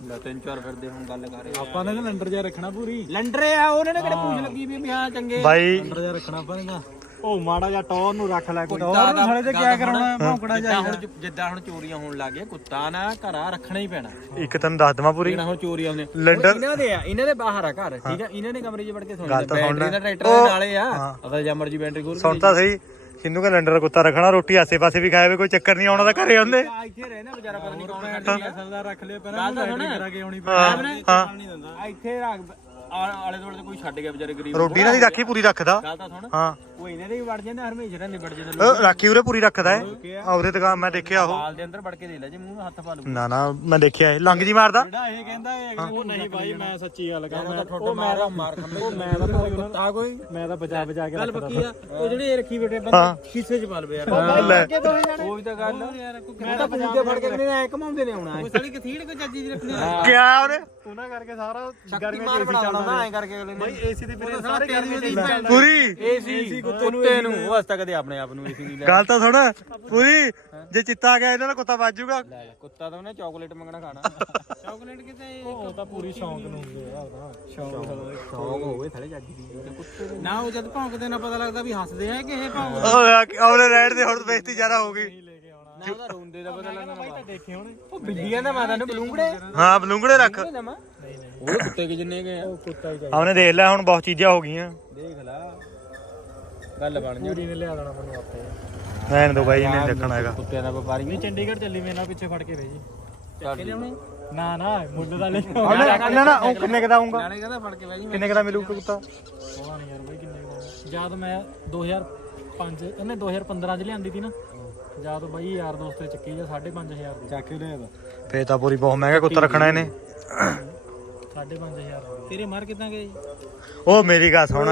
ਲੈ ਤਿੰਨ ਚਾਰ ਫਿਰਦੇ ਹੁਣ ਗੱਲ ਕਰ। ਰਹੇ ਆਪਾਂ ਨੇ ਲੰਡਰ ਜਿਹਾ ਰੱਖਣਾ ਪੂਰੀ। ਲੰਡਰ ਆ ਉਹਨਾਂ ਨੇ ਕਿਹੜੇ ਪੂਛ ਲੱਗੀ ਵੀ ਹਾਂ ਚੰਗੇ। ਬਾਈ। ਜਿਹਾ ਰੱਖਣਾ ਆਪਾਂ ਨੇ ਉਹ ਮਾੜਾ ਜਿਹਾ ਟੌਰ ਨੂੰ ਰੱਖ ਲੈ ਕੋਈ। ਟੌਰ ਨੂੰ ਸਾਲੇ ਤੇ ਕੀ ਕਰਾਉਣਾ ਭੌਂਕਣਾ ਜਿਹਾ ਹੁਣ ਜਿੱਦਾਂ ਹੁਣ ਚੋਰੀਆਂ ਹੋਣ ਲੱਗ ਗਈਆਂ ਕੁੱਤਾ ਨਾ ਘਰਾ ਰੱਖਣਾ ਹੀ ਪੈਣਾ। ਇੱਕ ਤੈਨੂੰ ਦੱਸ ਦਵਾਂ ਪੂਰੀ। ਜਿਹੜਾ ਹੁਣ ਚੋਰੀ ਆਉਂਦੇ ਲੰਡਨ- ਇਹਨਾਂ ਦੇ ਆ ਇਹਨਾਂ ਦੇ ਬਾਹਰ ਆ ਘਰ ਠੀਕ ਆ? ਇਹਨਾਂ ਨੇ ਕਮਰੇ 'ਚ ਵੜ ਕੇ ਸੌਂਦੇ। ਬੈਟਰੀ ਦਾ ਟਰੈਕਟਰ ਨਾਲੇ ਆ। ਅਗਰ ਜਾਂ ਮਰਜ਼ੀ ਬੈਟਰੀ ਖੋਲ ਸੁਣ ਤਾਂ ਸਹੀ। ਸਿੰਧੂ ਕੈਲੰਡਰ ਕੁੱਤਾ ਰੱਖਣਾ ਰੋਟੀ ਆਸੇ ਪਾਸੇ ਵੀ ਖਾਵੇ ਕੋਈ ਚੱਕਰ ਨਹੀਂ ਆਉਣਾ ਤਾਂ ਘਰੇ ਹੁੰਦੇ ਆ ਇੱਥੇ ਰਹਿਣਾ ਵਿਚਾਰਾ ਪਤਾ ਨਹੀਂ ਕੌਣ ਗਿਆ ਸਰਦਾਰ ਰੱਖ ਲਿਆ ਗੱਲ ਤਾਂ ਸੁਣ। ਕੇ ਆਉਣੀ ਹਾਂ ਹਾਂ। ਨਹੀਂ ਦਿੰਦਾ ਆ ਇੱਥੇ ਰੱਖ ਆਲੇ ਦੁਆਲੇ ਤੇ ਕੋਈ ਛੱਡ ਗਿਆ ਵਿਚਾਰੇ ਗਰੀਬ ਰੋਟੀ ਨਾਲ ਹੀ ਰਾਖੀ ਪੂਰੀ ਰੱਖਦਾ। ਗੱਲ ਤਾਂ ਸੁਣ। ਹਾਂ। ਉਹ ਇਹਨਾਂ ਦੇ ਵੀ ਵੜ ਜਾਂਦੇ ਹਰਮੇਸ਼ ਦੇ ਨਿਬੜ ਜਾਂਦੇ। ਉਹ ਰਾਖੀ ਉਰੇ ਪੂਰੀ ਰੱਖਦਾ ਹੈ। ਆ। ਉਹਦੇ ਦੁਕਾਨ ਮੈਂ ਦੇਖਿਆ ਉਹ। ਬਾਲ ਦੇ ਅੰਦਰ ਵੜ ਕੇ ਦੇ ਲੈ ਜੇ ਮੂੰਹ ਹੱਥ ਪਾ ਲੂ ਨਾ ਨਾ ਮੈਂ ਦੇਖਿਆ ਇਹ। ਲੰਗ ਜੀ ਮਾਰਦਾ। ਜਿਹੜਾ ਇਹ ਕਹਿੰਦਾ ਉਹ ਨਹੀਂ ਭਾਈ ਮੈਂ ਸੱਚੀ ਗੱਲ ਮੈਂ ਤਾਂ ਠੁੱਡ ਮਾਰ ਮਾਰ ਖੰਬੇ ਉਹ ਮੈਂ ਤਾਂ ਕੁੱਤਾ ਕੋਈ? ਮੈਂ ਤਾਂ ਬਚਾ ਬਚਾ ਕੇ ਗੱਲ ਪੱਕੀ ਆ। ਉਹ ਜਿਹੜੇ ਇਹ ਰੱਖੀ ਬੈਠੇ ਹਾਂ। ਖੀਸੇ ਚ ਪਾ ਲਵੇ ਯਾਰ। ਲੈ। ਉਹ ਵੀ ਤਾਂ ਗੱਲ। ਮੈਂ ਤਾਂ ਪੂਜ ਦੇ ਫੜ ਕੇ ਨਹੀਂ ਐ ਘਮਾਉਂਦੇ ਨੇ ਆਉਣਾ ਉਹ ਸਾਲੀ ਕਿਥੀੜ ਕੋਈ ਚੱਜੀ ਚ ਰੱਖਣੀ ਕਿਆ ਉਹਨੇ ਉਹਨਾਂ ਕਰਕੇ ਸਾਰਾ ਗਰਮੀ ਮਾਰ ਬਣਾ ਦੇਣਾ ਐ ਕਰਕੇ ਅਗਲੇ ਨੇ। ਭਾਈ ਏਸੀ ਦੀ ਵੀਰੇ ਸਾਰੇ ਗਰਮੀ ਦੀ ਪੂਰੀ। ਏਸੀ ਕੁੱਤੇ ਨੂੰ ਉਹ ਹਸਤਾ ਕਦੇ ਆਪਣੇ ਆਪ ਨੂੰ ਏਸੀ ਦੀ ਲੈ। ਗੱਲ ਤਾਂ ਸੁਣ ਪੂਰੀ। ਜੇ ਚਿੱਤਾ ਆ ਗਿਆ ਇਹਨਾਂ ਦਾ ਕੁੱਤਾ ਵੱਜੂਗਾ ਲੈ ਜਾ, ਕੁੱਤਾ ਤਾਂ ਉਹਨੇ ਚਾਕਲੇਟ ਮੰਗਣਾ ਖਾਣਾ। ਚਾਕਲੇਟ ਕਿਤੇ ਉਹ ਤਾਂ ਪੂਰੀ ਸ਼ੌਂਕ ਨੂੰ ਹੁੰਦੇ। ਆ ਉਹਦਾ ਸ਼ੌਕ ਹੋਵੇ ਥਲੇ ਚੱਜੀ ਦੀ ਕੁੱਤੇ ਨਾ ਉਹ ਜਦ ਭੌਂਕਦੇ ਨਾ ਪਤਾ ਲੱਗਦਾ ਵੀ ਹੱਸਦੇ ਆ ਕਿ ਇਹ ਭੌਂਕ ਉਹਨੇ ਰੈਡ ਦੇ ਹੁਣ ਬੇਇੱਜ਼ਤੀ ਜ਼ਿਆਦਾ ਹੋ ਗਈ। ਨਾ ਉਹਦਾ ਰੋਂਦੇ ਦਾ ਪਤਾ ਲੱਗਦਾ ਤਾਂ ਦੇਖੇ ਹੋਣੇ। ਉਹ ਬਿੱਲੀਆਂ ਦਾ ਮਾਤਾ ਨੂੰ ਬਲੂੰਗੜੇ? ਹਾਂ ਬਲੂੰਗੜੇ ਰੱਖ। ਉਹ ਕੁੱਤੇ ਕਿ ਜਿੰਨੇ ਗਏ ਆ? ਕੁੱਤਾ ਹੀ ਆਉਨੇ ਦੇਖ ਲੈ ਹੁਣ ਬਹੁਤ ਚੀਜ਼ਾਂ ਹੋ ਗਈਆਂ। ਦੇਖ ਲਾ। ਗੱਲ ਬਣ ਜਾ ਪੂਰੀ ਨੇ ਲਿਆ ਦੇਣਾ ਮੈਨੂੰ ਆਪੇ। ਰਹਿਣ ਦੋ ਬਾਈ ਇਹਨੇ ਦੇਖਣਾ ਹੈਗਾ। ਕੁੱਤਿਆਂ ਦਾ ਵਪਾਰੀ ਨਹੀਂ ਚੰਡੀਗੜ੍ਹ ਚੱਲੀ ਮੇਰੇ ਨਾਲ ਪਿੱਛੇ ਫੜ ਕੇ ਭੇਜੀ ਚੱਲ ਲਿਆਉਣੇ? ਨਾ ਨਾ ਮੁੱਲ ਦਾ ਲੈ ਨਾ ਨਾ ਉਹ ਕਿੰਨੇ ਕਦਾ ਆਉਂਗਾ ਨਾਲੇ ਕਹਿੰਦਾ ਫੜ ਕੇ ਬਹਿ ਜੀ ਕਿੰਨੇ ਕਦਾ ਮਿਲੂਗਾ ਕੁੱਤਾ? ਪਤਾ ਨਹੀਂ ਯਾਰ ਬਾਈ ਕਿੰਨੇ ਦਾ ਜਦ ਮੈਂ 2005 ਇਹਨੇ 2015 ਚ ਲਿਆਂਦੀ ਸੀ ਨਾ। ਜਦ ਬਾਈ ਯਾਰ ਦੋਸਤ ਚੱਕੀ ਜਾਂ 5500 ਦੀ। ਚੱਕ ਕੇ ਲਿਆ ਫੇਰ ਤਾਂ ਪੂਰੀ ਬਹੁਤ ਮਹਿੰਗਾ ਕੁੱਤਾ ਰੱਖਣਾ ਇਹਨੇ। 5500 ਤੇਰੇ ਮਾਰ ਕਿਦਾਂ ਗਏ ਉਹ ਮੇਰੀ ਗੱਲ ਸੁਣ।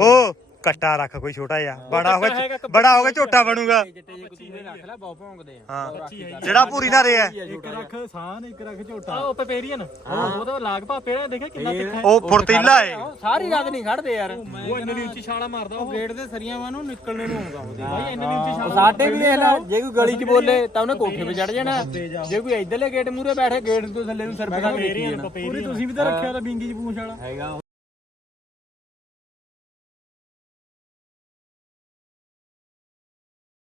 ਉਹ ਕੱਟਾ ਰੱਖ ਕੋਈ ਛੋਟਾ ਜਿਹਾ। ਬੜਾ ਹੋ ਗਿਆ ਬੜਾ ਹੋ ਗਿਆ ਝੋਟਾ ਬਣੂਗਾ। ਚਿੱਟੇ ਜੇ ਕਤੂਰੇ ਰੱਖ ਲੈ ਬਹੁਤ ਭੌਂਕਦੇ ਆ। ਹਾਂ। ਜਿਹੜਾ ਪੂਰੀ ਨਾ ਰਿਹਾ ਇੱਕ ਰੱਖ ਸਾਨ ਇੱਕ ਰੱਖ ਝੋਟਾ। ਉਹ ਪਪੇਰੀਅਨ ਉਹ ਉਹਦਾ ਲਾਗ ਭਾਪੇ ਨੇ ਦੇਖਿਆ ਕਿੰਨਾ ਤਿੱਖਾ ਹੈ। ਉਹ ਫੁਰਤੀਲਾ ਏ। ਸਾਰੀ ਰਾਤ ਨਹੀਂ ਖੜਦੇ ਯਾਰ। ਉਹ ਇੰਨੇ ਉੱਚੀ ਛਾਲਾ ਮਾਰਦਾ ਉਹ ਗੇਟ ਦੇ ਸਰੀਆਂ ਵਾਂ ਨੂੰ ਨਿਕਲਣੇ ਨੂੰ ਆਉਂਦਾ ਉਹਦੇ। ਬਾਈ ਇੰਨੇ ਦੀ ਉੱਚੀ ਛਾਲਾ ਸਾਡੇ ਵੀ ਦੇਖ ਲੈ ਜੇ ਕੋਈ ਗਲੀ 'ਚ ਬੋਲੇ ਤਾਂ ਉਹਨੇ ਕੋਠੇ 'ਤੇ ਚੜ ਜਾਣਾ। ਜੇ ਕੋਈ ਇਧਰਲੇ ਗੇਟ ਮੂਰੇ ਬੈਠੇ ਗੇਟ ਤੋਂ ਥੱਲੇ ਨੂੰ ਸਿਰ ਪਕਾ ਕੇ ਪੂਰੀ ਤੁਸੀਂ ਵੀ ਤਾਂ ਰੱਖਿਆ ਤਾਂ ਬਿੰਗੀ ਚ ਪੂੰਛ ਵਾਲਾ। ਹੈਗਾ।